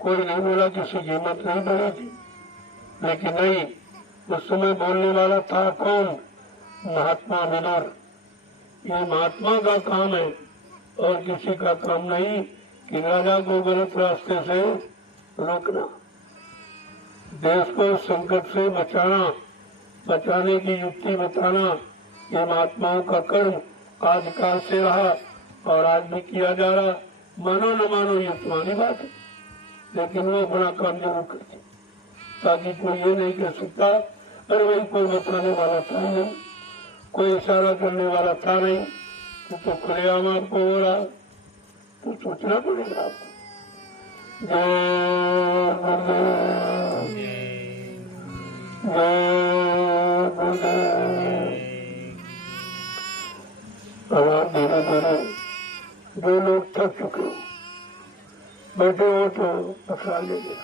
कोई नहीं बोला, किसी की हिम्मत नहीं बढ़ी थी। लेकिन नहीं, उस समय बोलने वाला था कौन? महात्मा विदुर। ये महात्मा का काम है और किसी का काम नहीं कि राजा को गलत रास्ते से रोकना। देश को संकट से बचाने की युक्ति बताना ये महात्माओं का कर्म आदिकाल से रहा और आज भी किया जा रहा। मानो न मानो ये तुम्हारी बात है, लेकिन वो अपना काम जरूर करते, ताकि कोई ये नहीं कह सकता अरे भाई कोई बताने वाला था नहीं, कोई इशारा करने वाला था नहीं, तो खुलेआम आपको हो रहा, तो सोचना पड़ेगा आपको। अब धीरे धीरे जो लोग थक चुके हो बैठे हो तो प्रसाद ले गया,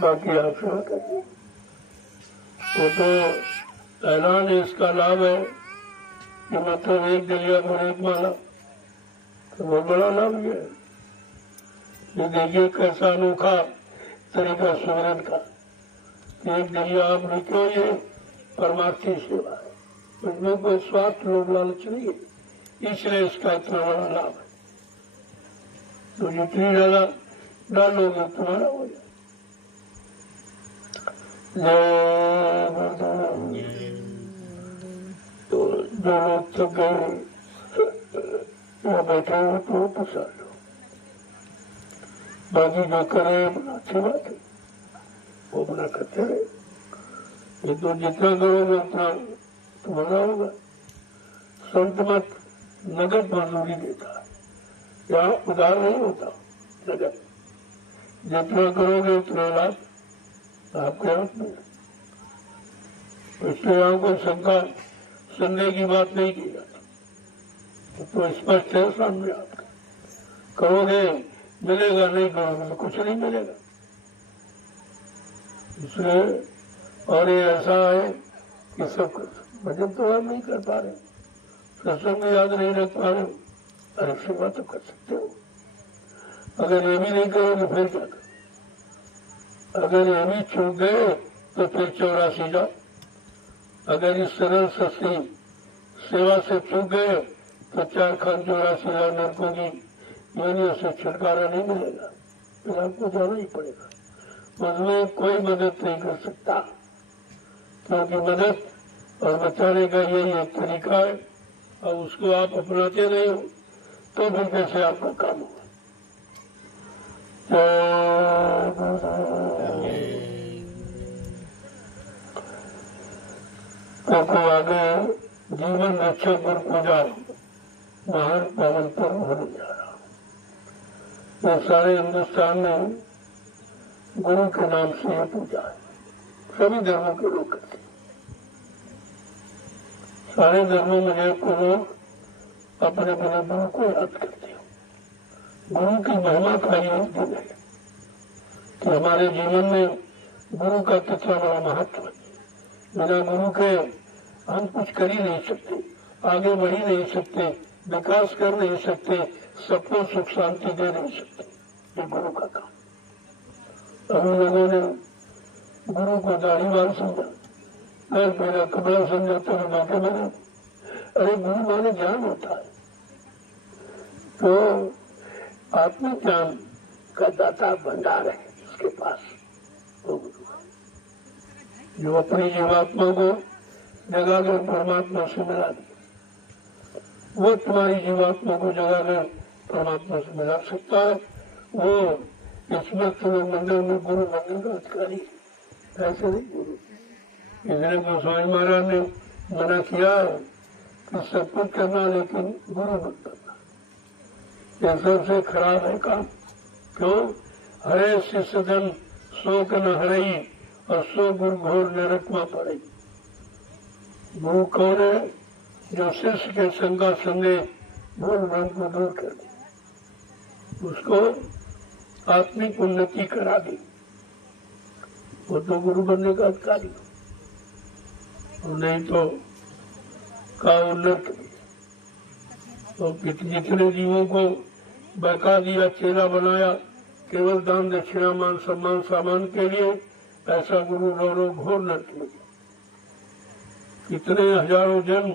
बाकी आप सेवा करिए। वो तो ऐलान है, इसका लाभ है कि मतलब एक दलिया पर एक माला, तो बहुत बड़ा लाभ है। ये देखिए कैसा अनोखा तरीका सुमिरन का। एक दलिया आप लिखो, ये परमार्थी सेवा है, इसमें कोई स्वार्थ लोभ लालच नहीं है, इसलिए इसका इतना बड़ा लाभ है। तो जितनी ज्यादा डालोगे तुम्हारा हो जाए। तो जो लोग थक गए या बैठे हो तो प्रसाद लो, बाकी जो करे अपना अच्छी बात है, वो अपना करते रहे। ये तो जितना करोगे उतना तुम्हारा होगा। संत मत नगद मजदूरी देता है, यहाँ उधार नहीं होता, नगद जितना करोगे उतना लाभ आपके हाथ में। इसलिए यहाँ कोई शंका संदेह की बात नहीं की जाती, तो स्पष्ट है सामने आपका। करोगे मिलेगा, नहीं करोगे तो कुछ नहीं मिलेगा। इसलिए और ये ऐसा है कि सब भजन तो आप नहीं कर पा रहे, सत्संग याद नहीं रख पा रहे, अरे सेवा तो कर सकते हो। अगर ये भी नहीं करोगे फिर क्या करो? अगर ये भी छूट गए तो फिर 84 जाओ। अगर इस सरल सस्ती सेवा से चूक गए तो 4 खान 84 नरकों की योनियों से छुटकारा नहीं मिलेगा, फिर आपको जाना ही पड़ेगा। उसमें कोई मदद नहीं कर सकता, क्योंकि मदद और बचाने का यही एक तरीका है, और उसको आप अपनाते नहीं हो तो फिर कैसे आपका काम होगा। तो आगे जीवन रक्षक गुरु पूजा महान पावन पर्व होने जा रहा। तो सारे हिंदुस्तान में गुरु के नाम से यह पूजा है, सभी धर्मों के लोग करते हैं। सारे धर्मों में को लोग अपने अपने गुरु को याद करते हो। गुरु की महिमा का ये दिन है कि हमारे जीवन में गुरु का कितना बड़ा महत्व है। बिना गुरु के हम कुछ कर ही नहीं सकते, आगे बढ़ ही नहीं सकते, विकास कर नहीं सकते, सबको सुख शांति दे नहीं सकते। ये गुरु का काम। अभी लोगों ने गुरु को दाढ़ीवाल समझा, मैं पहला कपड़ा समझा तो बाटे बने। अरे गुरु माने ज्ञान होता है, तो आत्मज्ञान का दाता भंडार है इसके पास, वो गुरु जो अपनी जीवात्मा को जगाकर परमात्मा से मिला दे, वो तुम्हारी जीवात्मा को जगाकर परमात्मा से मिला सकता है। वो इसमें तुम्हें मंदिर में गुरु बनने का अधिकारी है, ऐसे नहीं गुरु। इसलिए गोस्वामी महाराज ने मना किया कि सब कुछ करना लेकिन गुरु मत करना, यह सबसे खराब है काम। क्यों? हरे शिष्य धन शोक न हरई और सो गुरु घोर नरक में पड़े। गुरु कौन है? जो शिष्य के शंका संदेह भूल भ्रम को दूर कर दे, उसको आत्मिक उन्नति करा दी, वो तो गुरु बनने का अधिकारी हो। नहीं तो का उन्नत। तो जितने जीवों को बहका दिया, चेला बनाया, केवल दान दक्षिणा मान सम्मान सामान के लिए, ऐसा गुरु रो घोर नरक में गया। कितने हजारों जन्म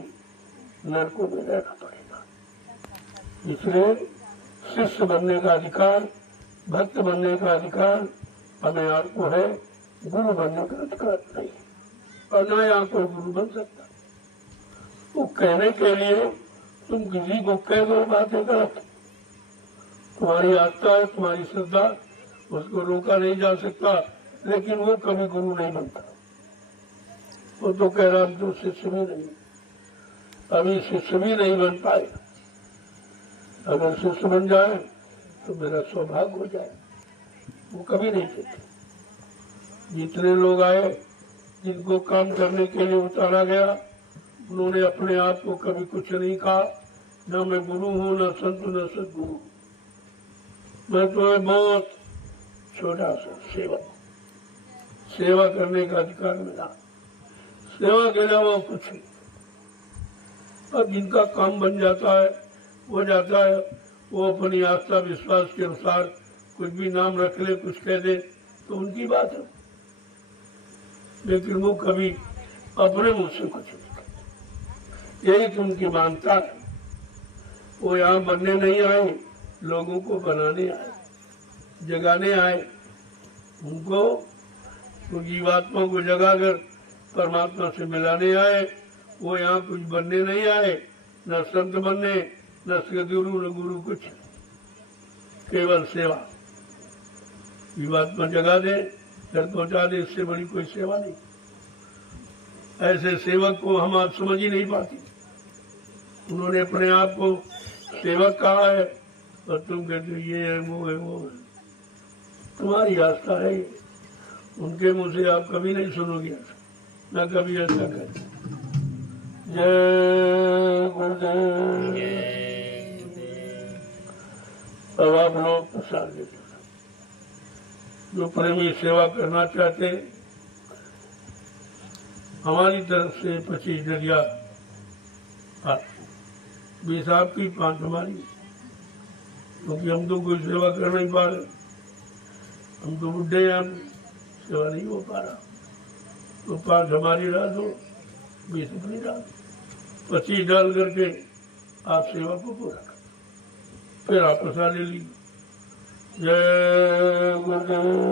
नरकों में रहना पड़ेगा। इसलिए शिष्य बनने का अधिकार, भक्त बनने का अधिकार हमें आपको है, गुरु बनने का अधिकार नहीं, और न यहाँ कोई गुरु बन सकता। वो कहने के लिए तुम किसी को कह दो बातें गलत, तुम्हारी आस्था है, तुम्हारी श्रद्धा, उसको रोका नहीं जा सकता, लेकिन वो कभी गुरु नहीं बनता। वो तो कह रहा तो शिष्य भी नहीं, अभी शिष्य भी नहीं बन पाए। अगर शिष्य बन जाए तो मेरा सौभाग्य हो जाए, वो कभी नहीं कहते। जितने लोग आए जिनको काम करने के लिए उतारा गया, उन्होंने अपने आप को कभी कुछ नहीं कहा, न मैं गुरु हूँ, न संत, न सदगुरु। मैं तो बहुत छोटा सा सेवा करने का अधिकार मिला, सेवा के अलावा कुछ नहीं। अब जिनका काम बन जाता है हो जाता है, वो अपनी आस्था विश्वास के अनुसार कुछ भी नाम रख ले, कुछ कह दे तो उनकी बात है, लेकिन वो कभी अपने मुंह से कुछ नहीं कहते। यही तो उनकी मानता है। वो यहाँ बनने नहीं आए, लोगों को बनाने आए, जगाने आए। उनको तो जीवात्मा को जगाकर परमात्मा से मिलाने आए। वो यहाँ कुछ बनने नहीं आए, न संत बनने, न सदगुरु, न गुरु, कुछ, केवल सेवा। जीवात्मा जगा दे, घर पहुंचा दे, इससे बड़ी कोई सेवा नहीं। ऐसे सेवक को हम आप समझ ही नहीं पाते। उन्होंने अपने आप को सेवक कहा है और तुम कहते हो ये है, वो है, वो है। तुम्हारी आस्था है, उनके मुंह से आप कभी नहीं सुनोगे, न कभी ऐसा कहते। जय गुरुदेव। अब आप लोग प्रसाद देते, जो प्रेमी सेवा करना चाहते, हमारी तरफ से 25 डलिया, 20 आपकी, 5 हमारी, क्योंकि हम तो कोई सेवा कर नहीं पा रहे, हम तो बुढ़े हैं, हम सेवा नहीं हो पा रहा। तो 5 हमारी डाल दो, 20 अपनी डाल दो, 25 डाल करके आप सेवा को पूरा कर, फिर आप प्रसाद ले लीजिए। जय गुरुदेव।